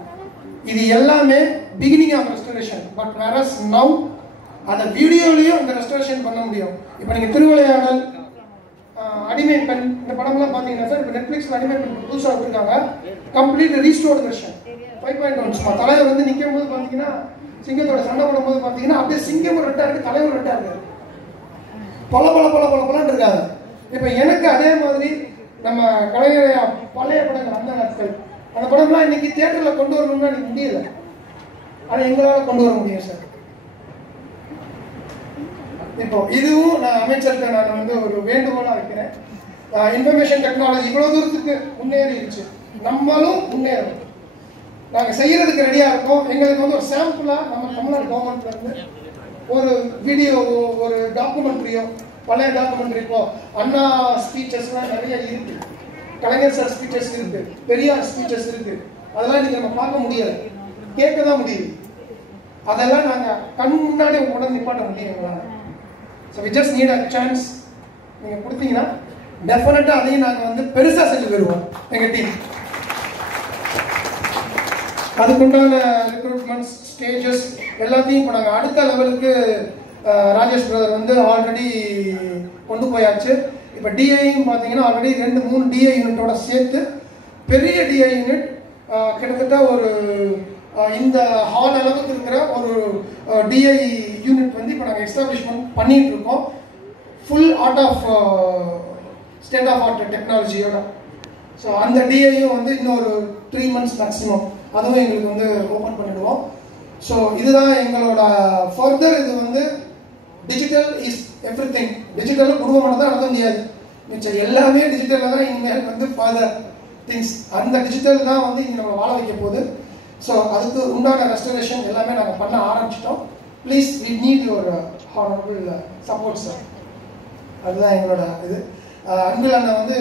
இது எல்லாமே beginning of restoration. But where's now அந்த வீடியோலையும் அந்த ரெஸ்டோரேஷன் பண்ண முடியும். இப்போ நீங்கள் திருவிளையாடல், அடிமை பெண், இந்த படம்லாம் பார்த்தீங்கன்னா சார் இப்போ நெட்ஃப்ளிக்ஸில் அடிமை பெண் புதுசாக வச்சுருக்காங்க. Complete restored version 5.1. சும்மா தலைவர் வந்து நிற்கும் போது பார்த்தீங்கன்னா சிங்கத்தோட சண்டை போடும்போது பார்த்தீங்கன்னா அப்படியே சிங்கம் ரெட்டாக இருக்குது, தலைவர் ரெட்டாக இருக்குது, பல பல பல பல பலன்னு இருக்காங்க. இப்போ எனக்கு அதே மாதிரி நம்ம கலைஞரையா பழைய படங்கள் அந்த நாட்கள் அந்த படம்லாம் இன்னைக்கு தியேட்டரில் கொண்டு வரணும்னா எனக்கு முடியல. அதை எங்களால் கொண்டு வர முடியும் சார். இப்போ இதுவும் நான் அமைச்சர்கிட்ட நான் வந்து ஒரு வேண்டுகோளாக வைக்கிறேன். இன்ஃபர்மேஷன் டெக்னாலஜி இவ்வளோ தூரத்துக்கு முன்னேறிடுச்சு, நம்மளும் முன்னேறணும். நாங்கள் செய்யறதுக்கு ரெடியாக இருக்கோம். எங்களுக்கு வந்து ஒரு சாம்பிளாக நம்ம தமிழ்நாடு கவர்மெண்ட்ல இருந்து ஒரு வீடியோவோ ஒரு டாக்குமெண்ட்ரியோ, பழைய டாக்குமெண்ட்ரி, இப்போ அண்ணா ஸ்பீச்சஸ்லாம் நிறைய இருக்கு, கலைஞர் சார் ஸ்பீச்சஸ் இருக்கு, பெரியார் ஸ்பீச்சஸ் இருக்கு. அதெல்லாம் இன்னைக்கு நம்ம பார்க்க முடியாது, கேட்க தான் முடியுது. அதெல்லாம் நாங்கள் கண் முன்னாடி உடனே நிப்பாட்ட முடியும் எங்களால். So we just need a chance. நீங்கள் கொடுத்தீங்கன்னா டெஃபினட்டாக அதையும் நாங்கள் வந்து பெருசாக செஞ்சு வருவோம் எங்கள் டீம். அதுக்குண்டான ரெக்ரூட்மெண்ட்ஸ், ஸ்டேஜஸ் எல்லாத்தையும் இப்போ நாங்கள் அடுத்த லெவலுக்கு ராஜேஷ் பிரதர் வந்து ஆல்ரெடி கொண்டு போயாச்சு. இப்போ டிஐயும் பார்த்தீங்கன்னா ஆல்ரெடி 2-3 டிஐ யூனிட்டோட சேர்த்து பெரிய டிஐ யூனிட் கிட்டத்தட்ட ஒரு இந்த ஹால் அளவுக்கு இருக்கிற ஒரு டிஐ யூனிட் வந்து இப்போ நாங்கள் எஸ்டாப்ளிஷ்மெண்ட் பண்ணிட்டு இருக்கோம். Full art of state of art டெக்னாலஜியோட. ஸோ அந்த டிஐயும் வந்து இன்னும் ஒரு 3 months மேக்ஸிமம் அதுவும் எங்களுக்கு வந்து ஓப்பன் பண்ணிடுவோம். ஸோ இதுதான் எங்களோட ஃபர்தர். இது வந்து டிஜிட்டல் இஸ் எவ்ரி திங். டிஜிட்டலில் குடும்பமாக தான் நடத்த முடியாது, மிச்சம் எல்லாமே டிஜிட்டலில் தான் இனிமேல் வந்து ஃபாதர் திங்ஸ். அந்த டிஜிட்டல் தான் வந்து இங்கே நம்ம வாழ வைக்க போகுது. ஸோ அதுக்கு உண்டான ரெஸ்டரேஷன் எல்லாமே நாங்கள் பண்ண ஆரம்பிச்சிட்டோம். Please we need your honourable support sir. அதுதான் எங்களோட இது. அன்பில் அண்ணன் வந்து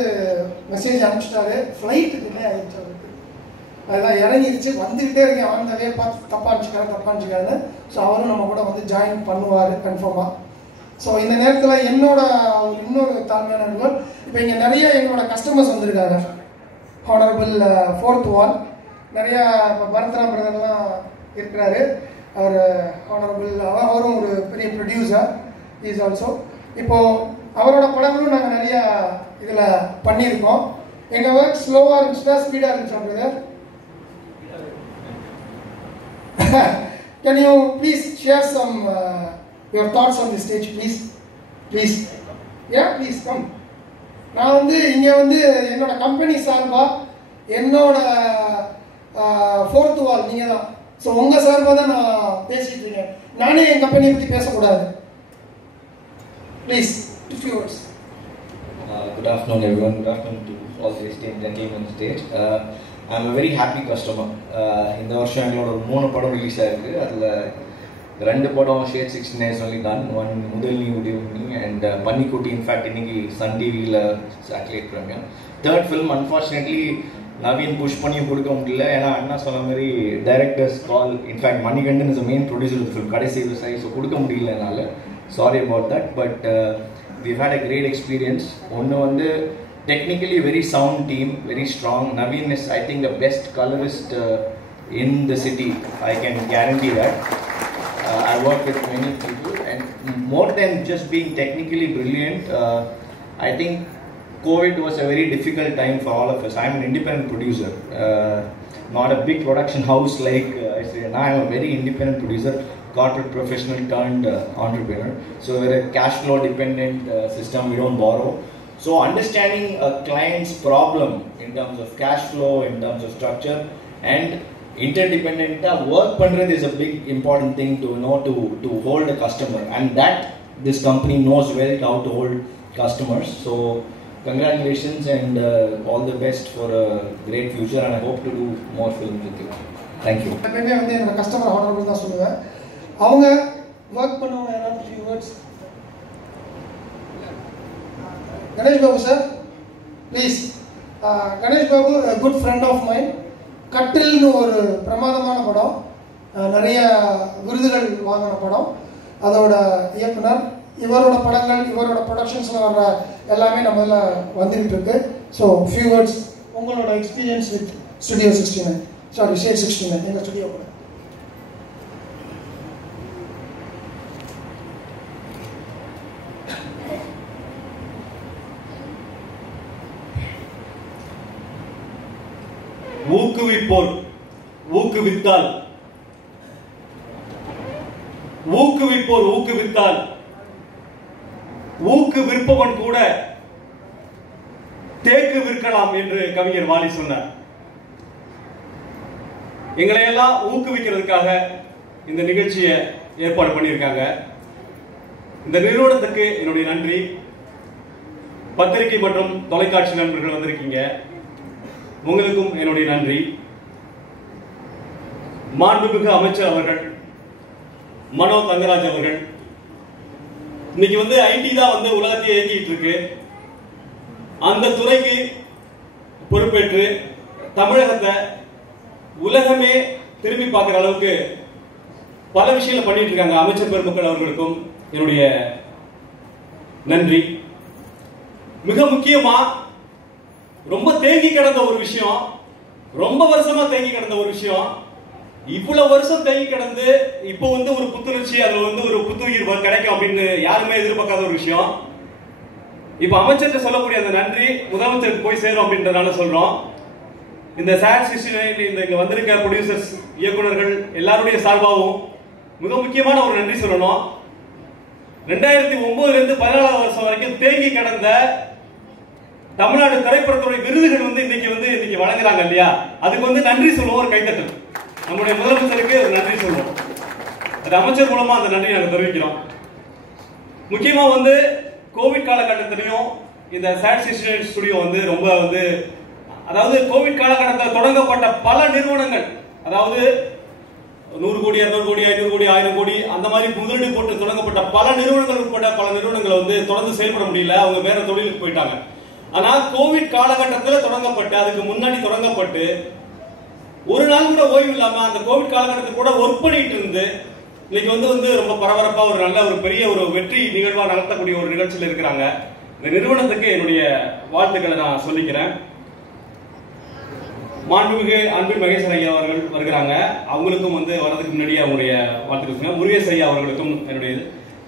மெசேஜ் அனுப்பிச்சிட்டாரு, ஃப்ளைட்டு டிலே ஆகிடுச்சு அவருக்கு. அதெல்லாம் இறங்கிடுச்சு, வந்துக்கிட்டே இருக்கேன் ஆனந்தவே பார்த்து தப்பாக அனுப்பிச்சிக்காருன்னு. ஸோ அவரும் நம்ம கூட வந்து ஜாயின் பண்ணுவார் கன்ஃபார்மாக. ஸோ இந்த நேரத்தில் என்னோட இன்னொரு தாழ்மையான நண்பர், இப்போ இங்கே நிறைய எங்களோட கஸ்டமர்ஸ் வந்திருக்காங்க. ஹானரபிள் 4th வால் நிறையா இப்போ பரத்ராம் பிரதர்லாம் இருக்கிறாரு. அவர் ஹானரபிள் அவரும் ஒரு பெரிய ப்ரொடியூசர் இஸ் ஆல்சோ. இப்போது அவரோட படங்களும் நாங்கள் நிறையா இதில் பண்ணியிருக்கோம். எங்கள் ஒர்க் ஸ்லோவாக இருந்துச்சுன்னா ஸ்பீடாக இருந்துச்சா brother? Can you please share some your thoughts on the stage, please? Please. Yeah, please come. நான் வந்து இங்கே வந்து என்னோட கம்பெனி சார்பாக என்னோட 4th வால் நீங்கள் தான். ஸோ உங்கள் சார்பாக தான் நான் பேசிட்டு இருக்கேன். நானே என் கம்பெனியை பற்றி பேசக்கூடாது. Please, 2 few words. Good afternoon, everyone. Good afternoon to all the esteemed gentlemen on stage. I'm a very happy customer. இந்த வருஷம் எங்களோட 3 படம் ரிலீஸ் ஆயிருக்கு. அதில் 2 படம் Shade 69 is only done. One முதல் நீ உதவி அண்ட் பன்னிக்குட்டி இன்ஃபேக்ட் இன்னைக்கு சன் டிவியில் சாட்டிலைட் பண்ணாங்க. 3rd film unfortunately Naveen push பண்ணி கொடுக்க முடியல. ஏன்னா அண்ணா சொன்ன மாதிரி directors call, in fact Manikandan is main producer of film, Kadaisi Vivasayi. So கொடுக்க முடியல என்னால். Sorry about that. But we've had a great experience. ஒன்று வந்து technically very sound team, very strong. Naveen is, I think, the best colorist in the city. I can guarantee that. I work with many people, and more than just being technically brilliant, I think COVID was a very difficult time for all of us. I'm an independent producer, not a big production house like I say. Now I'm a very independent producer, corporate professional turned entrepreneur. So we're a cash flow dependent system. We don't borrow. So understanding a client's problem in terms of cash flow, in terms of structure, and interdependent work pandrat is a big important thing to know to hold a customer, and that this company knows well how to hold customers. So congratulations and all the best for a great future, and I hope to do more films with you. Thank you. எப்பவுமே வந்து என்னோட கஸ்டமர் ஹானரபிள் தான் சொல்லுவேன். அவங்க ஒர்க் பண்ணுவாங்க. யாராவது few words. Ganesh Babu sir, please. Ganesh Babu, a good friend of mine. கட்டில்னு ஒரு பிரமாதமான படம், நிறைய விருதுகள் வாங்கின படம். அதோட இயக்குனர், இவரோட படங்கள், இவரோட ப்ரொடக்ஷன்ஸில் வர்ற எல்லாமே நம்மள வந்துகிட்டு இருக்கு. ஸோ ஃபியூ வேர்ட்ஸ் உங்களோட experience with studio 69, sorry Shade 69 எங்கள் ஸ்டுடியோ கூட. ஊக்குவிப்போர் ஊக்குவித்தால் ஊக்குவிப்போர் ஊக்குவித்தால் ஊக்குவிற்பவன் கூட தேக்கு விற்கலாம் என்று கவிஞர் வாலி சொன்னார். எங்களையெல்லாம் ஊக்குவிக்கிறதுக்காக இந்த நிகழ்ச்சியை ஏற்பாடு பண்ணியிருக்காங்க. இந்த நிறுவனத்துக்கு என்னுடைய நன்றி. பத்திரிகை மற்றும் தொலைக்காட்சி நண்பர்கள் வந்திருக்கீங்க, உங்களுக்கும் என்னுடைய நன்றி. மாண்புமிகு அமைச்சர் அவர்கள், மனோ தங்கராஜ் அவர்கள், இன்னைக்கு ஐடி தான் உலகத்தை இயக்கிட்டு இருக்கு. அந்த துறைக்கு பொறுப்பேற்று தமிழகத்தை உலகமே திரும்பி பார்க்கிற அளவுக்கு பல விஷயங்கள் பண்ணிட்டு இருக்காங்க. அமைச்சர் பெருமக்கள் அவர்களுக்கும் என்னுடைய நன்றி. மிக முக்கியமா ரொம்ப தேங்கி கிடந்த ஒரு விஷயம், ரொம்ப வருஷமா தேங்கி கிடந்த ஒரு விஷயம், இவ்வளவு வருஷம் தேங்கி கிடந்து இப்போ ஒரு புத்துணர்ச்சி, அதுல ஒரு புத்துயிர் கிடைக்கும் அப்படின்னு யாருமே எதிர்பார்க்காத ஒரு விஷயம். இப்ப அமைச்சர்கிட்ட சொல்லக்கூடிய அந்த நன்றி முதலமைச்சருக்கு போய் சேரும் அப்படின்றதுனால சொல்றோம். இந்த சாட் 69 இங்க வந்திருக்க ப்ரொடியூசர்ஸ், இயக்குநர்கள் எல்லாருடைய சார்பாகவும் மிக முக்கியமான ஒரு நன்றி சொல்லணும். 2009 இருந்து 14 வருஷம் வரைக்கும் தேங்கி கிடந்த தமிழ்நாடு திரைப்படத்துறை விருதுகள் இன்னைக்கு வழங்குறாங்க இல்லையா, அதுக்கு நன்றி சொல்லுவோம். ஒரு கைத்தட்டல் நம்முடைய முதலமைச்சருக்கு ஒரு நன்றி சொல்லுவோம். அது அமைச்சர் மூலமா அந்த நன்றி நாங்கள் தெரிவிக்கிறோம். முக்கியமா கோவிட் காலகட்டத்திலையும் இந்த சாட் 69 ஸ்டுடியோ ரொம்ப அதாவது கோவிட் காலகட்டத்தில் தொடங்கப்பட்ட பல நிறுவனங்கள், அதாவது 100 கோடி 200 கோடி 500 கோடி 1000 கோடி அந்த மாதிரி முதலீடு போட்டு தொடங்கப்பட்ட பல நிறுவனங்கள் உட்பட பல நிறுவனங்கள் தொடர்ந்து செயல்பட முடியல, அவங்க வேற தொழிலுக்கு போயிட்டாங்க. ஆனா கோவிட் காலகட்டத்தில் தொடங்கப்பட்டு அதுக்கு முன்னாடி தொடங்கப்பட்டு ஒரு நாள் கூட ஓய்வு இல்லாம அந்த கோவிட் காலகட்டத்தில் கூட ஒர்க் பண்ணிட்டு இருந்து இன்னைக்கு ரொம்ப பரபரப்பா ஒரு நல்ல ஒரு பெரிய ஒரு வெற்றி நிகழ்வா நடத்தக்கூடிய ஒரு நிகழ்ச்சியில் இருக்கிறாங்க. இந்த நிறுவனத்துக்கு என்னுடைய வாழ்த்துக்களை நான் சொல்லிக்கிறேன். மாண்புமிகு அன்பில் மகேஸ்வரன் ஐயா அவர்கள் வருகிறாங்க, அவங்களுக்கும் வரதுக்கு முன்னாடியே அவங்களுடைய வாழ்த்துக்கள். முருகேஷ் ஐயா அவர்களுக்கும்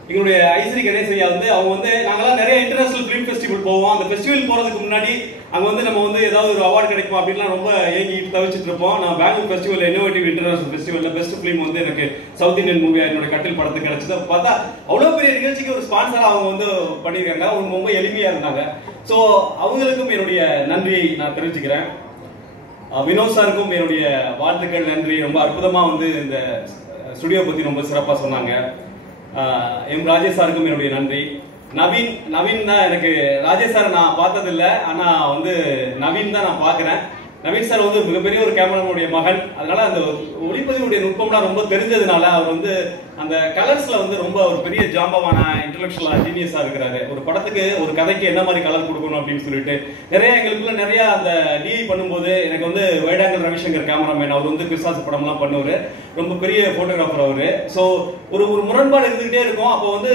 எங்களுடைய ஐஸ்வரி கணேஷ் ஐயா அவங்க நாங்கெல்லாம் நிறைய இன்டர்நேஷனல் பிலிம் ஃபெஸ்டிவல் போவோம். அந்த ஃபெஸ்டிவல் போறதுக்கு முன்னாடி அங்க நம்ம ஏதாவது ஒரு அவார்டு கிடைக்கும் அப்படின்லாம் ரொம்ப ஏங்கிட்டு தவிச்சிட்டு இருப்போம். நான் பெங்களூர் ஃபெஸ்டிவல், இன்னோவேட்டிவ் இன்டர்நேஷனல் ஃபெஸ்டிவல்ல பெஸ்ட் பிலிம் எனக்கு சவுத் இந்தியன் மூவி என்னோட கட்டில் படத்துக்கு கிடைச்சது. பார்த்தா அவ்வளவு பெரிய நிகழ்ச்சிக்கு ஒரு ஸ்பான்சரா அவங்க பண்ணியிருக்காங்க. அவங்க ரொம்ப எளிமையா இருந்தாங்க. ஸோ அவங்களுக்கும் என்னுடைய நன்றியை நான் தெரிவிச்சுக்கிறேன். வினோத் சாருக்கும் என்னுடைய வாழ்த்துக்கள், நன்றி. ரொம்ப அற்புதமா இந்த ஸ்டுடியோ பத்தி ரொம்ப சிறப்பா சொன்னாங்க. எம் ராஜேஷ் சாருக்கும் என்னுடைய நன்றி. நவீன் தான், எனக்கு ராஜேஷ் சார் நான் பார்த்தது இல்லை, ஆனா நவீன் தான் நான் பாக்குறேன். நவீன் சார் மிகப்பெரிய ஒரு கேமராமேனுடைய மகன், அதனால அந்த ஒளிப்பதிவுடைய நுட்பம்லாம் ரொம்ப தெரிஞ்சதுனால அவர் அந்த கலர்ஸ்ல ரொம்ப ஒரு பெரிய ஜாம்பவான இன்டெலெக்சுவல் ஜீனியஸா இருக்கிறாரு. ஒரு படத்துக்கு ஒரு கதைக்கு என்ன மாதிரி கலர் கொடுக்கணும் அப்படின்னு சொல்லிட்டு நிறைய எங்களுக்குள்ள நிறைய அந்த டிஐ பண்ணும்போது எனக்கு வைடாங்கல் ரவிசங்கர் கேமராமேன், அவர் பிசாசு படம்லாம் பண்ணுவாரு, ரொம்ப பெரிய போட்டோகிராஃபர் அவரு. ஸோ ஒரு முரண்பாடு இருந்துகிட்டே இருக்கும். அப்போ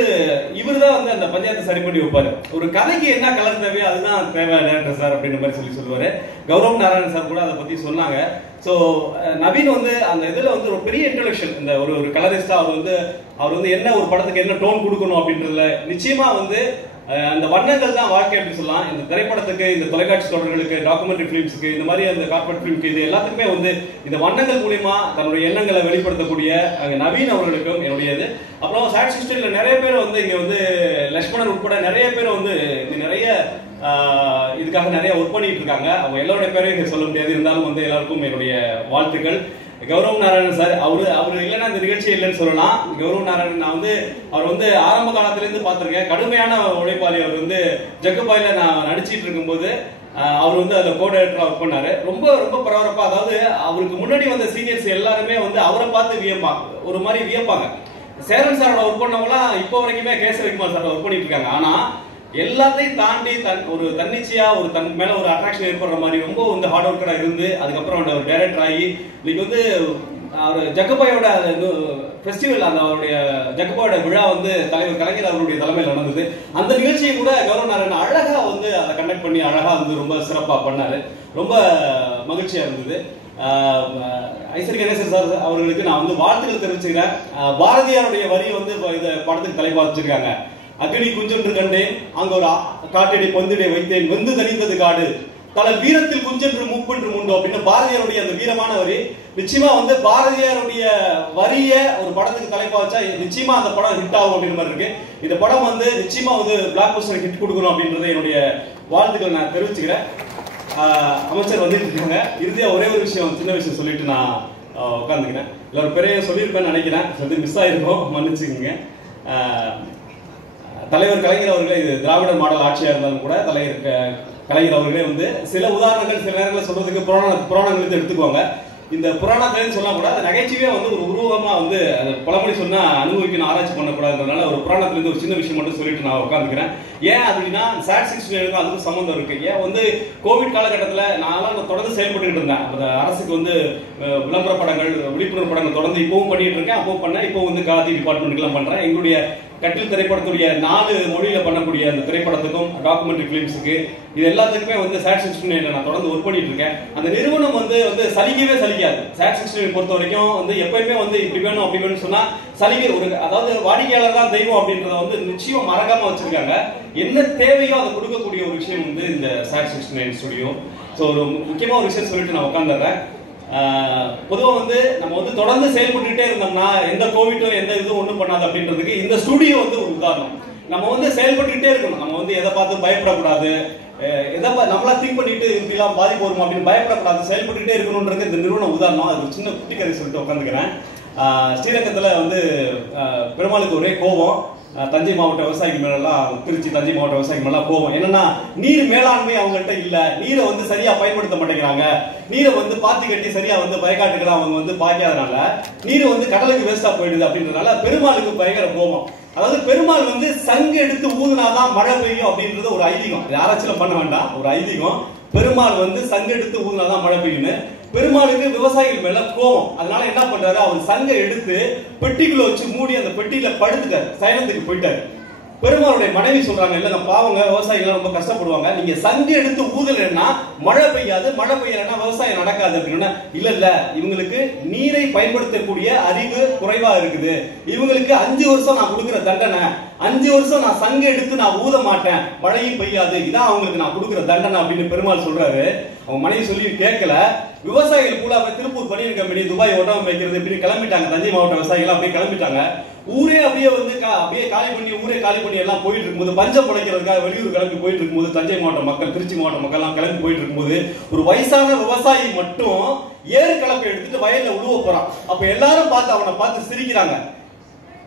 இவர் தான் அந்த பஞ்சாயத்தை சரி பண்ணி வைப்பாரு. ஒரு கதைக்கு என்ன கலர் தேவையோ அதுதான் தேவை டேரக்டர் சார் அப்படின்ற மாதிரி சொல்லுவாரு. கௌரவ் நாராயணன் சார் கூட அதை பத்தி சொன்னாங்க. ஸோ நவீன் அந்த இதுல ஒரு பெரிய இன்டெலெக்சுவல், இந்த ஒரு கலரிஸ்டா அவர் என்ன ஒரு படத்துக்கு என்ன டோன் கொடுக்கணும் அப்படின்றதுல நிச்சயமா அந்த வண்ணங்கள் தான் வாழ்க்கை அப்படின்னு சொல்லலாம். இந்த திரைப்படத்துக்கு, இந்த தொலைக்காட்சி தொடர்களுக்கு, டாக்குமெண்ட்ரி பிலிம்ஸுக்கு, இந்த மாதிரி அந்த கார்பரேட் பிலிம்க்கு, இது எல்லாத்துக்குமே இந்த வண்ணங்கள் மூலியமா தன்னுடைய எண்ணங்களை வெளிப்படுத்தக்கூடிய நவீன் அவர்களுக்கும் என்னுடையது. அப்புறம் சாட் 69 நிறைய பேர் இங்க லட்சுமணன் உட்பட நிறைய பேர் நிறைய இதுக்காக நிறைய ஒர்க் பண்ணிட்டு இருக்காங்க. அவங்க எல்லாருடைய பேரையும் இங்க சொல்ல முடியாது, இருந்தாலும் எல்லாருக்கும் என்னுடைய வாழ்த்துக்கள். கௌரவ் நாராயணன் சார், அவரு இல்லைன்னா இந்த நிகழ்ச்சி இல்லைன்னு சொல்லலாம். கௌரவ் நாராயணன் நான் அவர் ஆரம்ப காலத்துல இருந்து பார்த்திருக்கேன். கடுமையான உழைப்பாளி. அவர் ஜக்குபாயில நான் நடிச்சிட்டு இருக்கும்போது அவர் அதுல கோ டைரக்டரா ஒர்க் பண்ணாரு. ரொம்ப ரொம்ப பரபரப்பா, அதாவது அவருக்கு முன்னாடி வந்த சீனியர்ஸ் எல்லாருமே அவரை பார்த்து வியப்பாங்க, ஒரு மாதிரி வியப்பாங்க. சேரன் சாரோட ஒர்க் பண்ணவங்களாம் இப்போ வரைக்குமே கேசவகுமார் சாரோட ஒர்க் பண்ணிட்டு இருக்காங்க. ஆனா எல்லாத்தையும் தாண்டி ஒரு தன்னிச்சையா ஒரு தன் மேல ஒரு அட்ராக்ஷன் ஏற்படுற மாதிரி ரொம்ப ஹார்ட் ஒர்க்கரா இருந்து அதுக்கப்புறம் ஒரு டைரக்டர் ஆகி இன்னைக்கு அவர் ஜக்கபாயோட ஃபெஸ்டிவல், அந்த அவருடைய ஜக்கபாயோட விழா தலைவர் கலைஞர் அவருடைய தலைமையில் நடந்தது. அந்த நிகழ்ச்சியை கூட கௌரவ நாராயணன் அழகா அதை கண்டக்ட் பண்ணி அழகா ரொம்ப சிறப்பா பண்ணாரு. ரொம்ப மகிழ்ச்சியா இருந்தது. ஐஸ்வரி கணேசன் சார் அவர்களுக்கு நான் வாழ்த்துக்கள் தெரிவிச்சுக்கிறேன். பாரதியாருடைய வரி இந்த படத்துக்கு தலைப்பா வச்சிருக்காங்க. அக்னி குஞ்சொன்று கண்டேன், அங்க ஒரு காட்டடி பொந்திடை வைத்தேன், வெந்து தணிந்தது காடு, தலை வீரத்தில் குஞ்சென்று மூப்பென்று முண்டோ அப்படின்னு பாரதியாருடைய அந்த வீரமான வரி. நிச்சயமா பாரதியாருடைய வரிய ஒரு படத்துக்கு தலைப்பா வச்சா நிச்சயமா அந்த படம் ஹிட் ஆகும் அப்படின்ற மாதிரி இருக்கு. இந்த படம் நிச்சயமா பிளாக் பஸ்டர் ஹிட் கொடுக்கணும் அப்படின்றது என்னுடைய வாழ்த்துக்களை நான் தெரிவிச்சுக்கிறேன். அமைச்சர் வந்துட்டு இருக்காங்க. இறுதியாக ஒரே ஒரு விஷயம், சின்ன விஷயம் சொல்லிட்டு நான் உட்காந்துக்கிறேன். இல்லை ஒரு பெரிய சொல்லியிருப்பேன்னு நினைக்கிறேன், சொல்லி மிஸ் ஆகிருக்கோம், மன்னிச்சுக்கோங்க. தலைவர் கலைஞர் அவர்களே, இது திராவிடர் மாடல் ஆட்சியாக இருந்தாலும் கூட தலைவர் கலைஞர் அவர்களே வந்து சில உதாரணங்கள் சில நேரங்களில் சொல்றதுக்கு புராணங்கள் எடுத்துக்குவாங்க. இந்த புராணத்திலேன்னு சொன்னா கூட அது நகைச்சுவையா வந்து ஒரு உருவமா வந்து அது பழமொழி சொன்னா அனுபவிக்கணும், ஆராய்ச்சி பண்ணக்கூடாதுன்றதுனால ஒரு புராணத்திலேருந்து ஒரு சின்ன விஷயம் மட்டும் சொல்லிட்டு நான் உட்காந்துக்கிறேன். ஏன் அப்படின்னா SAT 69 அதுக்கும் சம்மந்தம் இருக்கு. ஏன் வந்து கோவிட் காலகட்டத்தில் நான் தொடர்ந்து செயல்பட்டு இருந்தேன். அந்த அரசுக்கு வந்து விளம்பர படங்கள், விழிப்புணர்வு படங்கள் தொடர்ந்து இப்பவும் பண்ணிட்டு இருக்கேன். அப்பவும் பண்ணேன், இப்போ வந்து காதி டிபார்ட்மெண்ட்டுக்கெல்லாம் பண்றேன். எங்களுடைய கட்டில் திரைப்படத்துடைய 4 மொழியில பண்ணக்கூடிய அந்த திரைப்படத்துக்கும் டாக்குமெண்ட்ரி பிலிம்ஸுக்கு இது எல்லாத்துக்குமே வந்து SAT 69 நான் தொடர்ந்து ஒர்க் பண்ணிட்டு இருக்கேன். அந்த நிறுவனம் வந்து சலிக்கவே சலிக்காது. SAT 69 பொறுத்த வரைக்கும் வந்து எப்பயுமே வந்து இப்படி வேணும் அப்படி வேணும்னு சொன்னா சலிக்கை ஒரு, அதாவது வாடிக்கையாளர் தான் தெய்வம் அப்படின்றத வந்து நிச்சயம் மறக்காம வச்சிருக்காங்க. என்ன தேவையோ அதை கொடுக்கக்கூடிய ஒரு விஷயம் வந்து இந்த SAT 69 ஸ்டுடியோ. ஸோ ஒரு முக்கியமா ஒரு விஷயம் சொல்லிட்டு நான் உட்காந்துடுறேன். பொதுவாக வந்து நம்ம வந்து தொடர்ந்து செயல்பட்டுக்கிட்டே இருந்தோம்னா எந்த கோவிட்டும் எந்த இதுவும் ஒன்றும் பண்ணாது அப்படின்றதுக்கு இந்த ஸ்டுடியோ வந்து ஒரு உதாரணம். நம்ம வந்து செயல்பட்டுக்கிட்டே இருக்கணும். நம்ம வந்து எதை பார்த்து பயப்படக்கூடாது, எதை நம்மளா திங்க் பண்ணிட்டு இப்படிலாம் பாதிப்பு வருமா அப்படின்னு பயப்படக்கூடாது, செயல்பட்டுக்கிட்டே இருக்கணும்ன்றது இந்த நிறுவனம் உதாரணம். அது ஒரு சின்ன குட்டி கதை சொல்லிட்டு உட்காந்துக்கிறேன். ஸ்ரீரங்கத்தில் வந்து பெருமாளுக்கு ஒரே கோபம். தஞ்சை மாவட்ட விவசாயிகள் மேலாம், திருச்சி தஞ்சை மாவட்ட விவசாயிகள் மேலாம் கோபம். என்னன்னா நீர் மேலாண்மை அவங்கள்ட்ட இல்ல, நீரை வந்து சரியா பயன்படுத்த மாட்டேங்கிறாங்க, நீரை வந்து பாத்தி கட்டி சரியா வந்து வயக்காட்டுக்கெல்லாம் அவங்க வந்து பாய்க்காதனால நீர் வந்து கடலுக்கு வேஸ்டா போயிடுது அப்படின்றதுனால பெருமாளுக்கு பயங்கர கோபம். அதாவது பெருமாள் வந்து சங்கு எடுத்து ஊதுனாதான் மழை பெய்யும் அப்படின்றது ஒரு ஐதீகம். யாராச்சும் பண்ண வேண்டாம், ஒரு ஐதீகம். பெருமாள் வந்து சங்கு எடுத்து ஊதுனாதான் மழை பெய்யும்னு. பெருமாளுக்கு விவசாயிகள் மேல கோபம். அதனால என்ன பண்றாரு, அவர் சங்கை எடுத்து பெட்டிக்குள்ள வச்சு மூடி அந்த பெட்டியில படுத்துட்டாரு, சயனத்துக்கு போயிட்டாரு. பெருமாளுடைய மனைவி சொல்றாங்க, இல்ல பாவங்க விவசாயிகள் ரொம்ப கஷ்டப்படுவாங்க, நீங்க சங்கு எடுத்து ஊதலைன்னா மழை பெய்யாது, மழை பெய்யலன்னா விவசாயம் நடக்காது அப்படின்னா, இல்ல இவங்களுக்கு நீரை பயன்படுத்தக்கூடிய அறிவு குறைவா இருக்குது, இவங்களுக்கு 5 வருஷம் நான் கொடுக்குற தண்டனை, 5 வருஷம் நான் சங்கு எடுத்து நான் ஊத மாட்டேன், மழையும் பெய்யாது, இதான் அவங்களுக்கு நான் கொடுக்குற தண்டனை அப்படின்னு பெருமாள் சொல்றாரு. அவங்க மனைவி சொல்லி கேட்கல. விவசாயிகள் கூட திருப்பூர் பனியன் கம்பெனி, துபாய் ஒட்டகம் வைக்கிறது இப்படின்னு கிளம்பிட்டாங்க. தஞ்சை மாவட்ட விவசாயிகள் அப்படியே கிளம்பிட்டாங்க. ஊரே அப்படியே வந்து அப்படியே காலி பண்ணி, ஊரே காலி பண்ணி எல்லாம் போயிட்டு இருக்கும்போது, பஞ்சம் பிழைக்கிறதுக்காக வெளியூர் கிளம்பி போயிட்டு இருக்கும்போது, தஞ்சை மாவட்ட மக்கள், திருச்சி மாவட்ட மக்கள் எல்லாம் கிளம்பி போயிட்டு இருக்கும்போது ஒரு வயசான விவசாயி மட்டும் ஏறு கலப்பை எடுத்துட்டு வயல்ல உழுவ போறான். அப்ப எல்லாரும் பார்த்து அவனை பார்த்து சிரிக்கிறாங்க.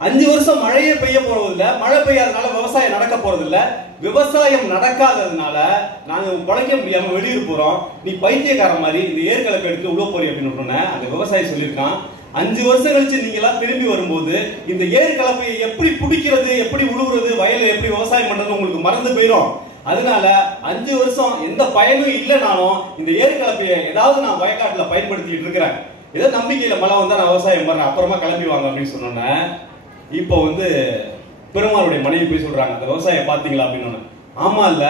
5 வருஷம் மழையே பெய்ய போறதில்ல, மழை பெய்யாதனால விவசாயம் நடக்க போறதில்ல, விவசாயம் நடக்காததுனால நாங்க பழைக்க முடியாம வெளியூர் போறோம், நீ பைத்தியக்கார மாதிரி இந்த ஏற்கலப்பை எடுத்து உள்ள போறீ அப்படின்னு அந்த விவசாயி சொல்லியிருக்கான். 5 வருஷம் கழிச்சு நீங்க எல்லாம் திரும்பி வரும்போது இந்த ஏர் கலப்பையை எப்படி பிடிக்கிறது, எப்படி உழுவுறது, வயல்ல எப்படி விவசாயம் பண்றது உங்களுக்கு மறந்து போயிடும். அதனால 5 வருஷம் எந்த பயனும் இல்லைனாலும் இந்த ஏர் கலப்பையை ஏதாவது நான் வயக்காட்டுல பயன்படுத்திட்டு இருக்கிறேன், ஏதோ நம்பிக்கையில மழை வந்தா நான் விவசாயம் பண்றேன், அப்புறமா கிளம்பி வாங்க அப்படின்னு சொன்னோன்னே இப்போ வந்து பெருமாளுடைய மனைவி போய் சொல்றாங்க, அந்த விவசாயம் பாத்தீங்களா அப்படின்னு. ஆமா இல்ல,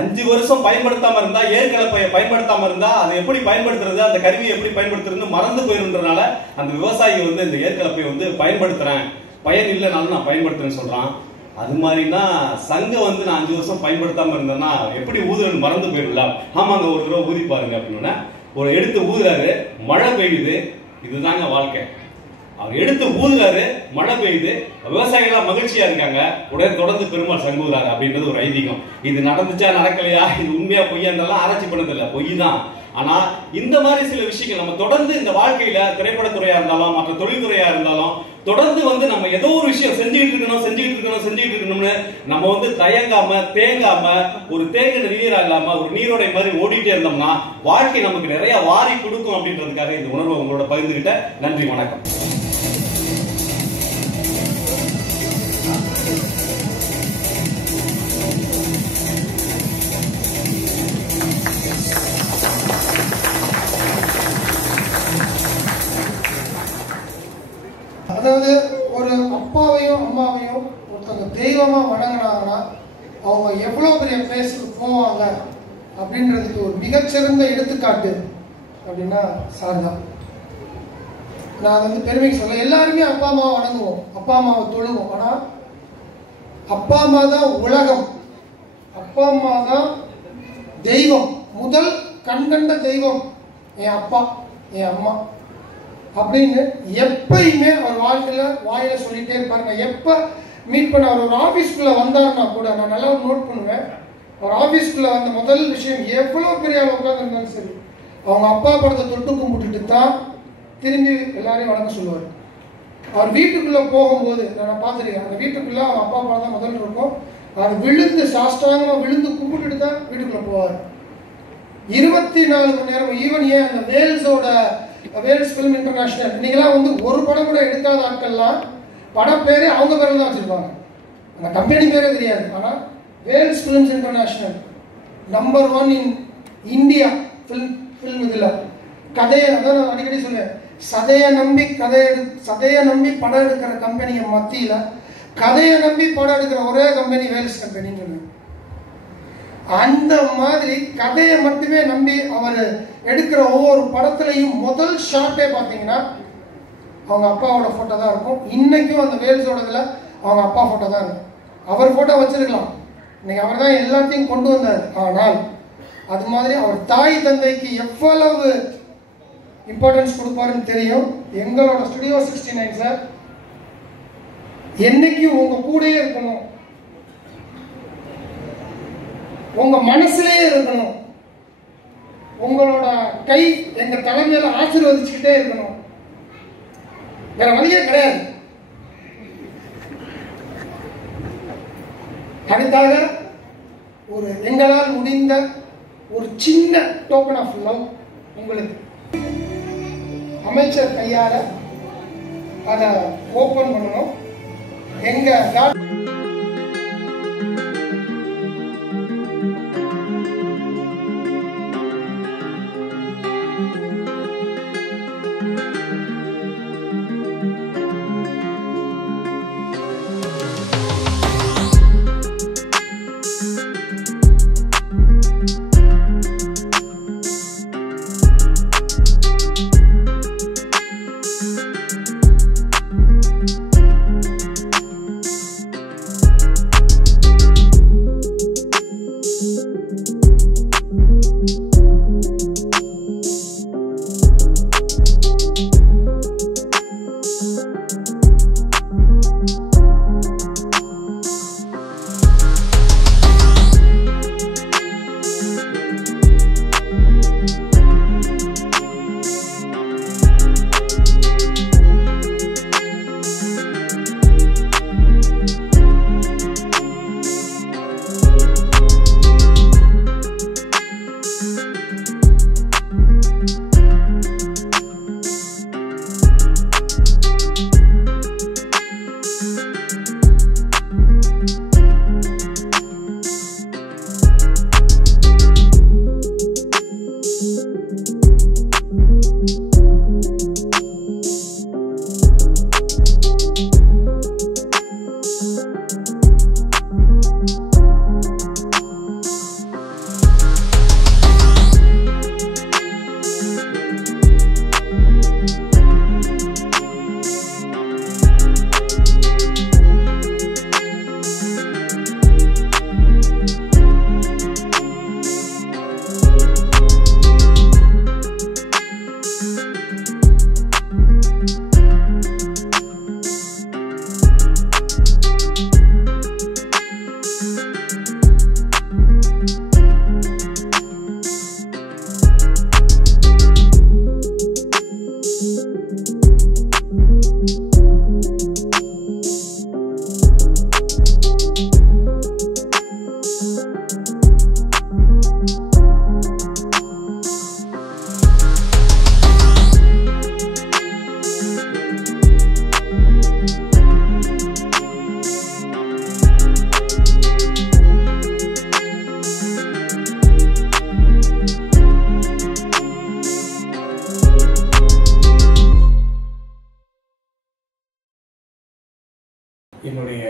5 வருஷம் பயன்படுத்தாம இருந்தா, ஏற்கலப்பையை பயன்படுத்தாம இருந்தா அதை எப்படி பயன்படுத்துறது, அந்த கருவியை எப்படி பயன்படுத்துறது மறந்து போயிருன்றதுனால அந்த விவசாயி வந்து இந்த ஏற்கலப்பையை வந்து பயன்படுத்துறேன், பயன் இல்லைனாலும் நான் பயன்படுத்துறேன்னு சொல்றான். அது மாதிரினா சங்க வந்து நான் 5 வருஷம் பயன்படுத்தாம இருந்தேன்னா எப்படி ஊதுறன்னு மறந்து போயிடல. ஆமாங்க, ஒரு தடவை ஊதி பாருங்க அப்படின்னு ஒரு எடுத்து ஊதுறாரு, மழை பெய்யுது. இதுதாங்க வாழ்க்கை. அவர் எடுத்து ஊதுறாரு, மழை பெய்யுது, விவசாயிகள் மகிழ்ச்சியா இருக்காங்க, உடனே தொடர்ந்து பெருமாள் சங்குறாரு அப்படின்றது ஒரு ஐதீகம். இது நடந்துச்சா நடக்கலையா, இது உண்மையா பொய்யான்றலாம் ஆராய்ச்சி பண்ணதில்லை, பொய் தான். ஆனா இந்த மாதிரி சில விஷயங்கள் நம்ம தொடர்ந்து இந்த வாழ்க்கையில, திரைப்படத்துறையா இருந்தாலும் மற்ற தொழில்துறையா இருந்தாலும் தொடர்ந்து வந்து நம்ம ஏதோ ஒரு விஷயம் செஞ்சுக்கிட்டு இருக்கணும்னு நம்ம வந்து தயங்காம தேங்காம ஒரு தேங்கின நீரா இல்லாம ஒரு நீரோடை மாதிரி ஓடிட்டே இருந்தோம்னா வாழ்க்கை நமக்கு நிறைய வாரி கொடுக்கும் அப்படின்றதுக்காக இந்த உணர்வை உங்களோட பகிர்ந்துகிட்ட. நன்றி, வணக்கம். அதாவது ஒரு அப்பாவையும் அம்மாவையும் ஒருத்தவங்க தெய்வமா வணங்கினாங்கன்னா அவங்க எவ்வளவு பெரிய பிளேஸுக்கு போவாங்க அப்படின்றதுக்கு ஒரு மிகச்சிறந்த எடுத்துக்காட்டு அப்படின்னா சார் தான். நான் வந்து பெருமைக்கு சொல்ல, எல்லாருமே அப்பா அம்மாவை வணங்குவோம், அப்பா அம்மாவை தொழுவோம். ஆனா அப்பா அம்மா தான் உலகம், அப்பா அம்மா தான் தெய்வம், முதல் கண்கண்ட தெய்வம் என் அப்பா என் அம்மா அப்படின்னு எப்பயுமே அவர் வாழ்க்கையில வாயில சொல்லிட்டே இருப்பாரு. நான் எப்ப மீட் பண்ண அவர் ஒரு ஆபீஸ்க்குள்ள வந்தாருன்னா கூட நான் நல்லா நோட் பண்ணுவேன், அவர் ஆஃபீஸ்க்குள்ளே வந்த முதல் விஷயம், எவ்வளோ பெரிய ஆள் உட்காந்துருந்தாலும் சரி அவங்க அப்பா படத்தை தொட்டு கும்பிட்டுட்டு தான் திரும்பி எல்லாரையும் வணக்கம் சொல்லுவார். அவர் வீட்டுக்குள்ளே போகும்போது நான் பார்த்துருக்கேன், அந்த வீட்டுக்குள்ளே அவன் அப்பா படம் தான் முதல்ல இருக்கும். அவர் விழுந்து சாஷ்டாங்கமாக விழுந்து கும்பிட்டுட்டு தான் வீட்டுக்குள்ளே போவார். 24 மணி நேரம். ஈவன் ஏன் அந்த வேல்ஸ் ஃபிலிம் இன்டர்நேஷனல் இன்னைக்கெல்லாம் வந்து ஒரு படம் கூட எடுக்காத ஆட்கள்லாம் படம் பேரே அவங்க பேரில் தான் வச்சுருப்பாங்க. அந்த கம்பெனி பேரே தெரியாது. ஆனால் Vels Films International number 1 in India film இதில் கதையை அதான் நான் அடிக்கடி சொல்லுவேன், சதையை நம்பி படம் எடுக்கிற கம்பெனியை மத்தியில் கதையை நம்பி படம் எடுக்கிற ஒரே கம்பெனி வேல்ஸ் கம்பெனின்னு சொல்லுவேன். அந்த மாதிரி கதையை மட்டுமே நம்பி அவர் எடுக்கிற ஒவ்வொரு படத்துலையும் முதல் ஷாட்டே பார்த்தீங்கன்னா அவங்க அப்பாவோட ஃபோட்டோ தான் இருக்கும். இன்னைக்கும் அந்த வேல்ஸோட இதில் அவங்க அப்பா ஃபோட்டோ தான் இருக்கும். அவர் ஃபோட்டோ வச்சிருக்கலாம், இன்னைக்கு அவர் தான் எல்லாத்தையும் கொண்டு வந்தார். ஆனால் அது மாதிரி அவர் தாய் தந்தைக்கு எவ்வளவு இம்பார்ட்டன்ஸ் கொடுப்பாருன்னு தெரியும். எங்களோட ஸ்டுடியோ 69 சார் என்னைக்கும் உங்க கூடயே இருக்கணும், உங்க மனசுலயே இருக்கணும், உங்களோட கை எங்க தலைமையில ஆசீர்வதிச்சுக்கிட்டே இருக்கணும், வேற வழியே கிடையாது. அடுத்தாக ஒரு எங்களால் முடிந்த ஒரு சின்ன டோக்கன் ஆஃப் லவ் உங்களுக்கு அமைச்சர் கையால அதை ஓபன் பண்ணணும். எங்க என்னுடைய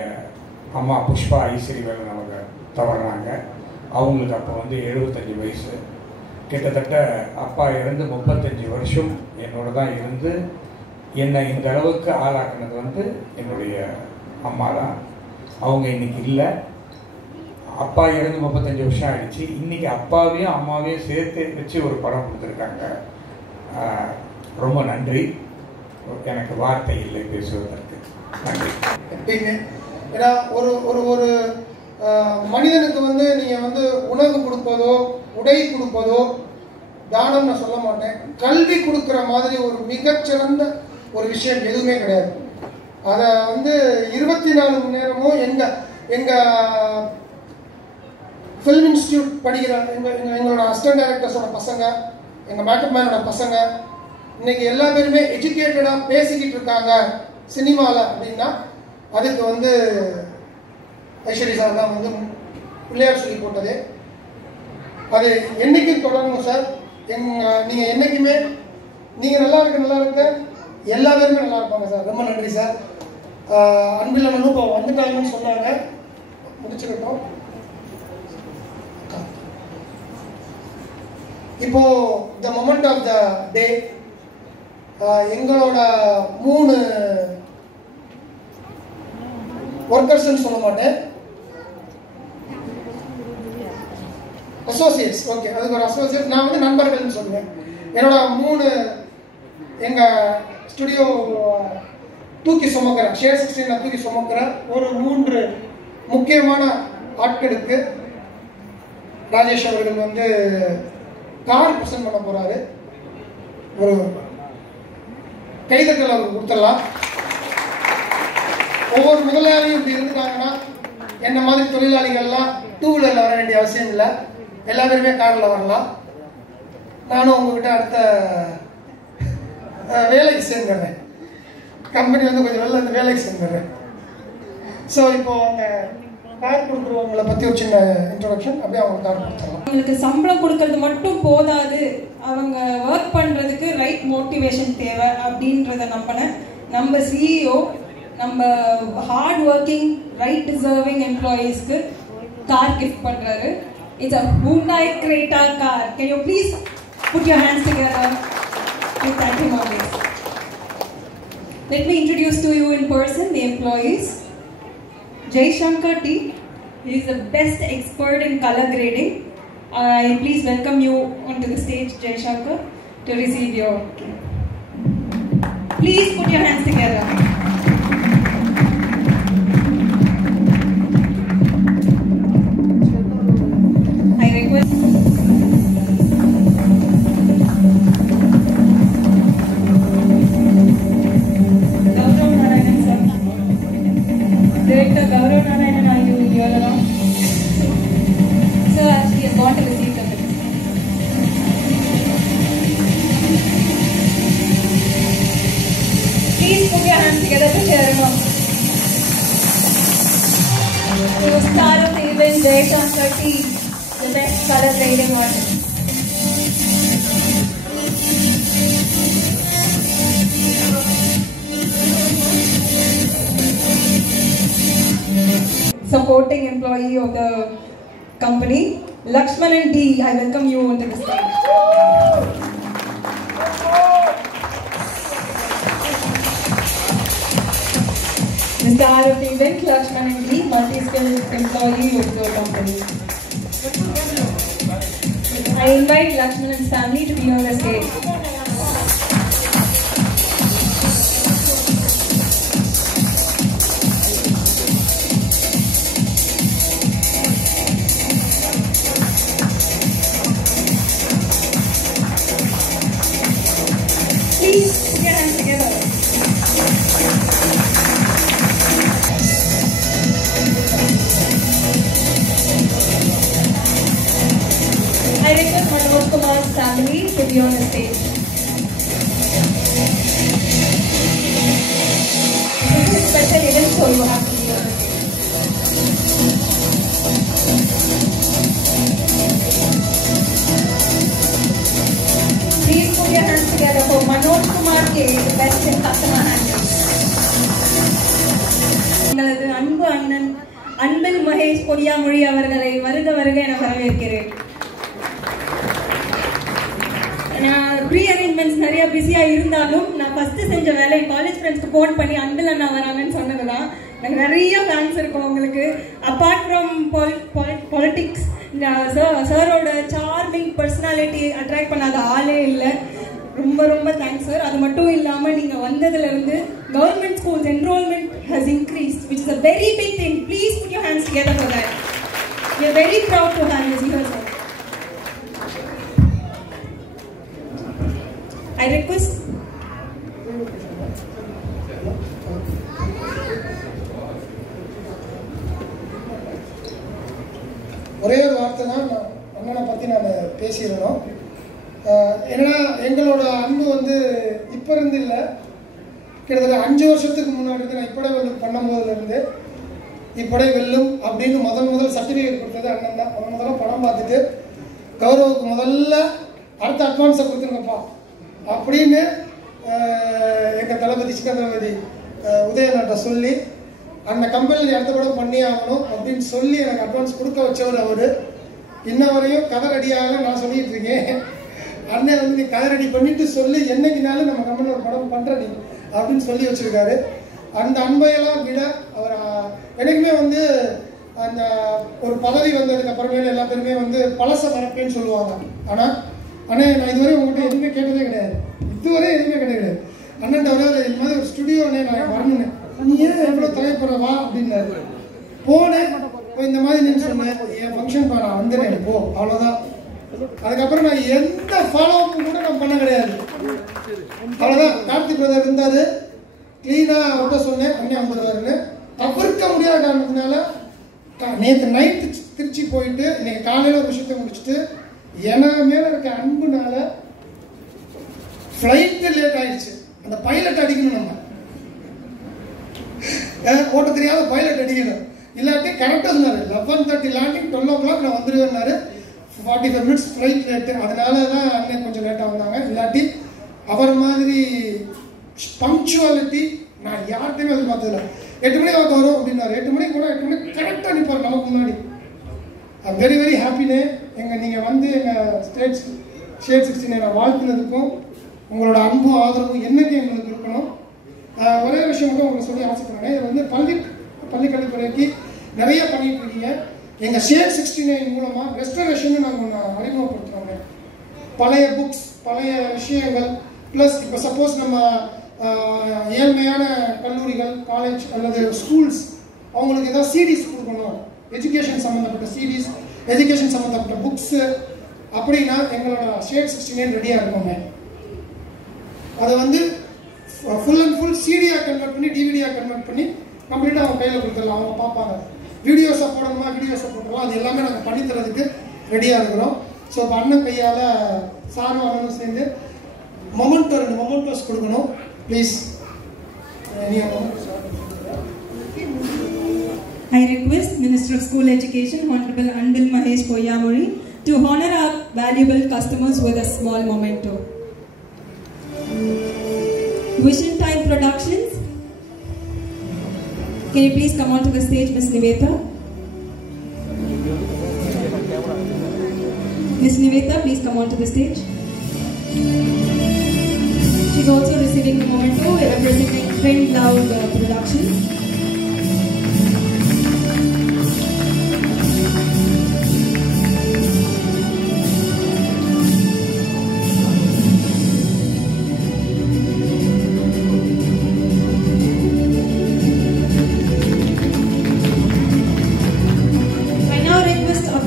அம்மா புஷ்பா ஐஸ்வரிவேலன் அவங்க தவறுறாங்க. அவங்களுக்கு அப்போ வந்து 75 வயசு. கிட்டத்தட்ட அப்பா இறந்து 35 வருஷம் என்னோட தான் இருந்து என்னை இந்த அளவுக்கு ஆளாக்குனது வந்து என்னுடைய அம்மா தான். அவங்க இன்னைக்கு இல்லை. அப்பா இறந்து 35 வருஷம் ஆயிடுச்சு. இன்னைக்கு அப்பாவையும் அம்மாவையும் சேர்த்து வச்சு ஒரு படம் கொடுத்துருக்காங்க. ரொம்ப நன்றி. எனக்கு வார்த்தை இல்லை பேசுவதற்கு. நன்றி. எப்பயுமே ஏன்னா ஒரு ஒரு ஒரு மனிதனுக்கு வந்து நீங்கள் வந்து உணவு கொடுப்பதோ உடை கொடுப்பதோ தானம் நான் சொல்ல மாட்டேன், கல்வி கொடுக்குற மாதிரி ஒரு மிகச்சிறந்த ஒரு விஷயம் எதுவுமே கிடையாது. அதை வந்து 24 மணி நேரமும் எங்கள் ஃபில்ம் இன்ஸ்டியூட் படிக்கிற எங்களோட அசிஸ்டன்ட் டைரக்டர்ஸோட பசங்க, எங்கள் மேக்கப் மேனோட பசங்க இன்னைக்கு எல்லா பேருமே எஜுகேட்டடாக பேசிக்கிட்டு இருக்காங்க சினிமாவில் அப்படின்னா அதுக்கு வந்து ஐஸ்வர்யா சார் தான் வந்து பிள்ளையார் சொல்லி போட்டது. அது என்றைக்கும் தொடரணும் சார். நீங்கள் என்றைக்குமே நீங்கள் நல்லா இருக்க எல்லா பேருமே நல்லா இருப்பாங்க சார். ரொம்ப நன்றி சார். அன்பில் அண்ணனும் இப்போ வந்துட்டாங்கன்னு சொன்னாங்க, முடிச்சுக்கிட்டோம். இப்போ த மொமெண்ட் ஆஃப் த டே எங்களோட 3 ஒர்க்கர்ஸ்ன்னு சொல்ல மாட்டேன், அசோசியேட்ஸ். ஓகே, அதுக்கு ஒரு அசோசியேட், நான் வந்து நண்பர்கள்னு சொல்லுவேன். என்னோட 3 எங்கள் ஸ்டுடியோ தூக்கி சுமக்கிற ஷேர் 16 தூக்கி சுமக்கிற ஒரு 3 முக்கியமான ஆட்களுக்கு ராஜேஷ் அவர்கள் வந்து கார் பிரசன்ட் பண்ண போறாரு. ஒரு கைதட்டல் அவருக்கு கொடுத்துடலாம். ஒவ்வொரு முதலாளியும் இப்படி இருந்துட்டாங்கன்னா என்ன மாதிரி தொழிலாளிகள்லாம் 2 வீலரில் வர வேண்டிய அவசியம் இல்லை, எல்லா பேருமே காரில் வரலாம். நானும் உங்ககிட்ட அடுத்த வேலைக்கு சேர்ந்துடுறேன், கம்பெனி வந்து கொஞ்சம் வெளில அந்த வேலைக்கு சேர்ந்துடுறேன். ஸோ இப்போ அந்த கார் கொடுக்குறவங்களை பற்றி ஒரு சின்ன இன்ட்ரோடக்ஷன், அப்படியே அவங்க கார் கொடுத்துடலாம். அவங்களுக்கு சம்பளம் கொடுக்கறது மட்டும் போதாது, அவங்க ஒர்க் பண்ணுறதுக்கு ரைட் மோட்டிவேஷன் தேவை அப்படின்றத நம்பினேன். நம்ம சிஇஓ நம்ம ஹார்ட் ஒர்க்கிங் ரைட் டிசர்விங் எம்ப்ளாயீஸ்க்கு கார் கிஃப்ட் பண்ணுறாரு. It's a Hyundai Creta car. Can you please put your hands together to thank him on this? Let me introduce to you in person the employees. Jay Shankar T. He is the best expert in color grading. I please welcome you onto the stage, Jay Shankar, to receive your gift. Please put your hands together. I request. Gaurav Narayanan sir. Director Gaurav Narayanan, are you here around? Sir, actually has gone to receive the bill. Please put your hands together to cheer him up. To star of the event, Jay Shankar T, the best color grading artist. Supporting employee of the company, Lakshmanan D. I welcome you onto the stage. The star of the event, Lakshmanan D, multi-skilled employee of the company. I invite Lakshmanan's family to be on the stage. Please put your hands together. I request Manoj Kumar's family to be on the stage. This is a special event, so you have to be on the stage. Please put your hands together for Manoj Kumar K, the best in customer handling. எங்களது அன்பு அண்ணன் அன்பில் மகேஷ் பொய்யாமொழி அவர்களை வருக வருக என வரவேற்கிறேன். நான் ப்ரீ அரேஞ்ச்மெண்ட்ஸ் நிறைய பிஸியாக இருந்தாலும் நான் ஃபஸ்ட்டு செஞ்ச வேலை காலேஜ் ஃப்ரெண்ட்ஸ்க்கு ஃபோன் பண்ணி அன்பில் அண்ணா வராங்கன்னு சொன்னது தான். எனக்கு நிறைய ஃபேன்ஸ் இருக்கும் உங்களுக்கு. அப்பார்ட் ஃப்ரம் பாலிட்டிக்ஸ், சாரோட சார்மிங் பர்சனாலிட்டி அட்ராக்ட் பண்ணாத ஆளே இல்லை. ரொம்ப ரொம்ப தேங்க்ஸ் சார். அது மட்டும் இல்லாமல் நீங்கள் வந்ததுலேருந்து government schools enrolment has increased, which is a very big thing. Please put your hands together for that. We are very proud to have you here, sir. I request. ஒரே ஒரு வார்த்தை தான் அண்ணனை பற்றி நான் பேசியிருந்தோம். ஏன்னா எங்களோட அன்பு வந்து இப்போ இருந்து இல்லை, கிட்டத்தட்ட 5 வருஷத்துக்கு முன்னாடி இருந்து நான் இப்படை வெல்லும் பண்ணும்போதுலேருந்து இப்படை வெல்லும் அப்படின்னு முதல் சர்டிஃபிகேட் கொடுத்தது அண்ணன் தான். அவன் முதல்ல படம் பார்த்துட்டு கௌரவுக்கு முதல்ல அடுத்த அட்வான்ஸை கொடுத்துருங்கப்பா அப்படின்னு எங்கள் தளபதி சின்ன தளபதி உதயநாட்ட சொல்லி அந்த கம்பெனியில் அடுத்த படம் பண்ணி ஆகணும் அப்படின்னு சொல்லி எனக்கு அட்வான்ஸ் கொடுக்க வச்சவர் அவர். இன்ன வரையும் கதை ரெடியாக நான் சொல்லிட்டு இருக்கேன். அண்ணன் வந்து நீ கதை ரெடி பண்ணிட்டு சொல்லி என்னைக்குனாலும் நம்ம கம்பெனியில் ஒரு படம் பண்ணுற நீ அப்படின்னு சொல்லி வச்சிருக்காரு. அந்த அன்பையெல்லாம் விட அவர் எனக்குமே வந்து அந்த ஒரு பதவி வந்ததுக்கு அப்புறமேல எல்லா பேருமே வந்து பழச மறப்பேன்னு சொல்லுவாங்க. ஆனால் ஆனால் நான் இதுவரை உங்கள்கிட்ட எதுவுமே கேட்டதே கிடையாது, இதுவரை எதுவுமே கிடையாது. அண்ணன் தவிர இது மாதிரி ஒரு ஸ்டுடியோனே நான் வரணுன்னு, நீ ஏன் எவ்வளோ தேவைப்படுறவா அப்படின்னாரு. போனேன், இந்த மாதிரி நீ சொன்னேன், என் ஃபங்க்ஷன் நான் வந்துடுறேன் போ, அவ்வளோதான். அதுக்கப்புறம் நான் எந்த ஃபாலோஅப்பும் கூட நான் பண்ண கிடையாது, அவ்வளோதான். கார்த்திக் பிரதர் இருந்தார், க்ளீனாக அவர்கிட்ட சொன்னேன் அண்ணன் வந்துடுவாருன்னு. தவிர்க்க முடியாத காரணத்தினால நேற்று நைட்டு திருச்சி போயிட்டு இன்னைக்கு காலையில் ஒரு விஷயத்தை முடிச்சுட்டு எனக்கு மேலே இருக்க அன்புனால ஃப்ளைட்டு லேட் ஆயிடுச்சு. அந்த பைலட் அடிக்கணும், நம்ம ஓட்ட தெரியாத பைலட் அடிக்கணும். இல்லாட்டி கரெக்டாக சொன்னார் 11:30 லேண்டிங் 12 o'clock நான் வந்துடுவேன்னாரு. 45 minutes ஃப்ளைட் லேட்டு, அதனால தான் அண்ணன் கொஞ்சம் லேட்டாக வந்தாங்க. இல்லாட்டி அவர் மாதிரி பங்க்சுவாலிட்டி நான் யார்கிட்டையுமே எதிர்பார்த்ததில்லை. 8 மணிக்கு அவங்க வரும் அப்படின்னாரு, 8 மணிக்கு போனால் 8 மணிக்கு கரெக்டாக நிற்பார் நமக்கு முன்னாடி. Very very happy. நீங்கள் வந்து எங்கள் ஷேட் 69 வாழ்த்துனதுக்கும் உங்களோட அன்பும் ஆதரவும் என்னைக்கு எங்களுக்கு இருக்கணும். ஒரே விஷயம் கூட உங்களுக்கு சொல்லி ஆசைப்படுறேன். இது வந்து பள்ளிக்கல்வித்துறைக்கு நிறைய பண்ணிட்டு இருக்கீங்க. எங்கள் ஷேட் 69 மூலமாக ரெஸ்டரேஷன் நாங்கள் ஒன்று அறிமுகப்படுத்துகிறோங்க. பழைய புக்ஸ், பழைய விஷயங்கள், ப்ளஸ் இப்போ சப்போஸ் நம்ம ஏழ்மையான கல்லூரிகள், காலேஜ் அல்லது ஸ்கூல்ஸ் அவங்களுக்கு ஏதாவது சிடிஸ் கொடுக்கணும், எஜுகேஷன் சம்மந்தப்பட்ட சிடிஸ், எஜுகேஷன் சம்மந்தப்பட்ட புக்ஸு அப்படின்னா எங்களோட ஷேட் 69 ரெடியாக இருக்கோங்க. அதை வந்து ஃபுல் அண்ட் ஃபுல் சிடியாக கன்வெர்ட் பண்ணி டிவிடியாக கன்வெர்ட் பண்ணி கம்ப்ளீட்டாக அவங்க கையில் கொடுத்துடலாம். அவங்க பார்ப்பாங்க, வீடியோஸை போடணுமா வீடியோஸை போட்டுடலாம். அது எல்லாமே நாங்கள் பண்ணித்தரதுக்கு ரெடியாக இருக்கிறோம். ஸோ இப்போ அண்ணன் கையால் சாரும் அண்ணனும் சேர்ந்து மொமெண்டோ 2 மொமெண்டோஸ் கொடுக்கணும் please. I request Minister of School Education, Honorable Andil Mahesh Poyyamuri, to honor our valuable customers with a small memento. Vision Time Productions, can you please come onto the stage, Ms. Nivetha? Ms. Nivetha, please come onto the stage. She is also receiving the memento representing Friend Loud Productions.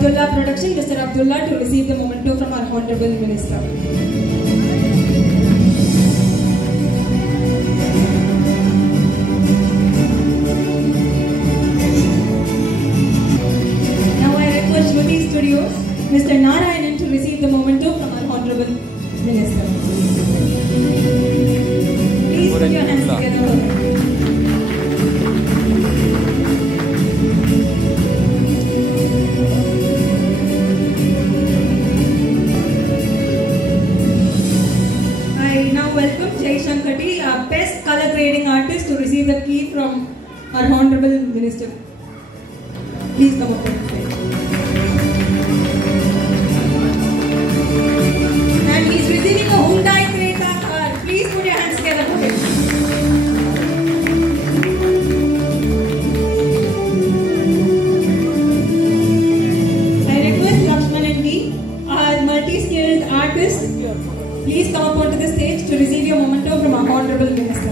Abdullah Production, Mr. Abdullah, to receive the memento from our Honorable Minister. Now I request Shruti Studios, Mr. Narayanan, to receive the memento from our Honorable Minister. Please put your hands together. Welcome Jai Shankati, our best color grading artist, to receive the key from our Honorable Minister. Please come up. And he is receiving a Hyundai Creta car. Please put your hands together for him. I request Lakshman and me, our multi-skilled artist, please come up onto the stage to receive your memento from our Honorable Minister.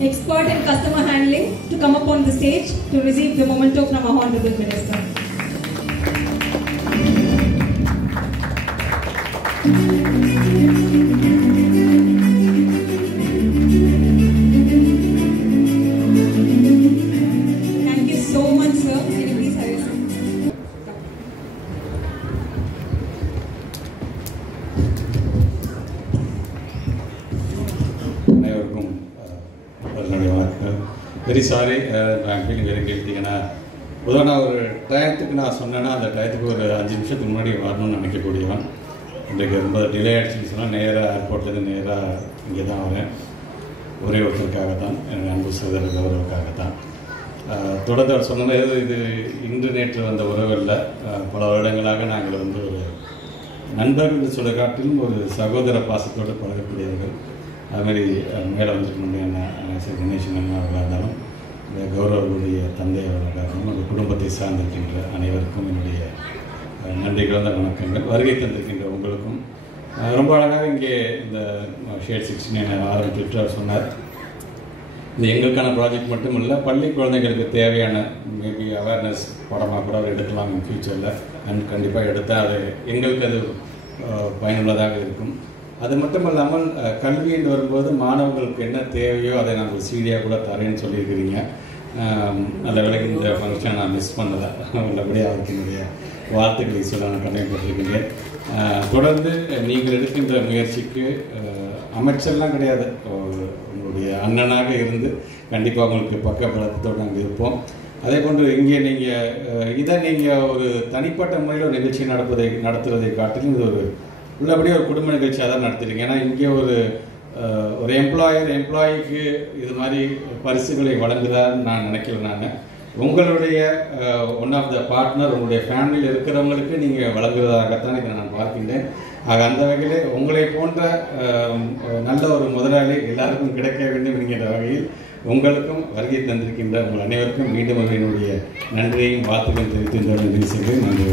expert in customer handling, to come up on the stage to receive the memento from our Honorable Minister. Thank you so much, sir. Can you please have your seat? அனைவருக்கும் என்னுடைய வணக்கம். வெரி சாரி, நான் ஃபீலிங் வெரி கில்ட்டி. ஏன்னா பொதுவாக நான் ஒரு டயத்துக்கு நான் சொன்னேன்னா அந்த டயத்துக்கு ஒரு 5 நிமிஷத்துக்கு முன்னாடி வரணும்னு நினைக்கக்கூடியவன். இன்றைக்கு ரொம்ப டிலே ஆகிடுச்சுன்னு சொன்னால் நேராக ஏர்போர்ட்லேருந்து நேராக இங்கே தான் வரேன். ஒரே ஒருத்தருக்காக தான், என் அன்பு சகோதர கௌரவுக்காக தான். தொடர்ந்து அவர் சொன்ன மாதிரி இது இன்று நேற்று வந்த உறவு இல்லை. பல வருடங்களாக நாங்கள் வந்து ஒரு நண்பர்கள் என்று சொல்ல காட்டிலும் ஒரு சகோதர பாசத்தோடு பழகக்கூடியவர்கள். அதுமாதிரி மேலே வந்துருக்கணும் என்ன கணேசன் அண்ணா அவர்களாக இருந்தாலும், இந்த கௌரவர்களுடைய தந்தை அவர்களாக இருந்தாலும், அந்த குடும்பத்தை சார்ந்திருக்கின்ற அனைவருக்கும் என்னுடைய நன்றி கலந்த வணக்கங்கள். வருகை தந்திருக்கின்ற உங்களுக்கும் ரொம்ப அழகாக இங்கே இந்த ஷேட் 69 ஆரம்பிச்சுட்டு அவர் சொன்னார். இது எங்களுக்கான ப்ராஜெக்ட் மட்டும் இல்லை, பள்ளி குழந்தைகளுக்கு தேவையான மேபி அவேர்னஸ் படமாக கூட அவர் எடுக்கலாம் இன் ஃபியூச்சரில். அண்ட் கண்டிப்பாக எடுத்தால் அது எங்களுக்கு அது பயனுள்ளதாக இருக்கும். அது மட்டும் இல்லாமல் கல்வின்னு வரும்போது மாணவர்களுக்கு என்ன தேவையோ அதை நாங்கள் சீடியாக கூட தரேன்னு சொல்லியிருக்கிறீங்க. அந்த வேலைக்கு இந்த ஃபங்க்ஷனை நான் மிஸ் பண்ணலை. உள்ளபடியாக அவருக்கு என்னுடைய வார்த்தைகளை சொல்ல நான் கடமைப்பட்டிருக்கிறேன். தொடர்ந்து நீங்கள் எடுக்கின்ற முயற்சிக்கு அமைச்சர்லாம் கிடையாது, உங்களுடைய அண்ணனாக இருந்து கண்டிப்பாக உங்களுக்கு பக்க பலத்தோடு நாங்கள் இருப்போம். அதே போன்று இங்கே நீங்கள் ஒரு தனிப்பட்ட முறையில் ஒரு நிகழ்ச்சி நடத்துவதை காட்டிலும் இது ஒரு உள்ளபடியே ஒரு குடும்ப நிகழ்ச்சியாக தான் நடத்திருக்கீங்க. ஏன்னா இங்கே ஒரு எம்ப்ளாய்க்கு இது மாதிரி பரிசுகளை வழங்குதான்னு நான் நினைக்கல. நான் உங்களுடைய ஒன் ஆஃப் த பார்ட்னர், உங்களுடைய ஃபேமிலியில் இருக்கிறவங்களுக்கு நீங்கள் வழங்குவதாகத்தான் இதை நான் பார்க்கின்றேன். ஆக அந்த வகையில் உங்களை போன்ற நல்ல ஒரு முதலாளி எல்லாருக்கும் கிடைக்க வேண்டும் என்கின்ற வகையில் உங்களுக்கும் வருகை தந்திருக்கின்ற உங்கள் அனைவருக்கும் மீண்டும் என்னுடைய நன்றியையும் வாழ்த்துக்கள் தெரிவித்து இந்த நன்றி செய்கிறேன். நன்றி.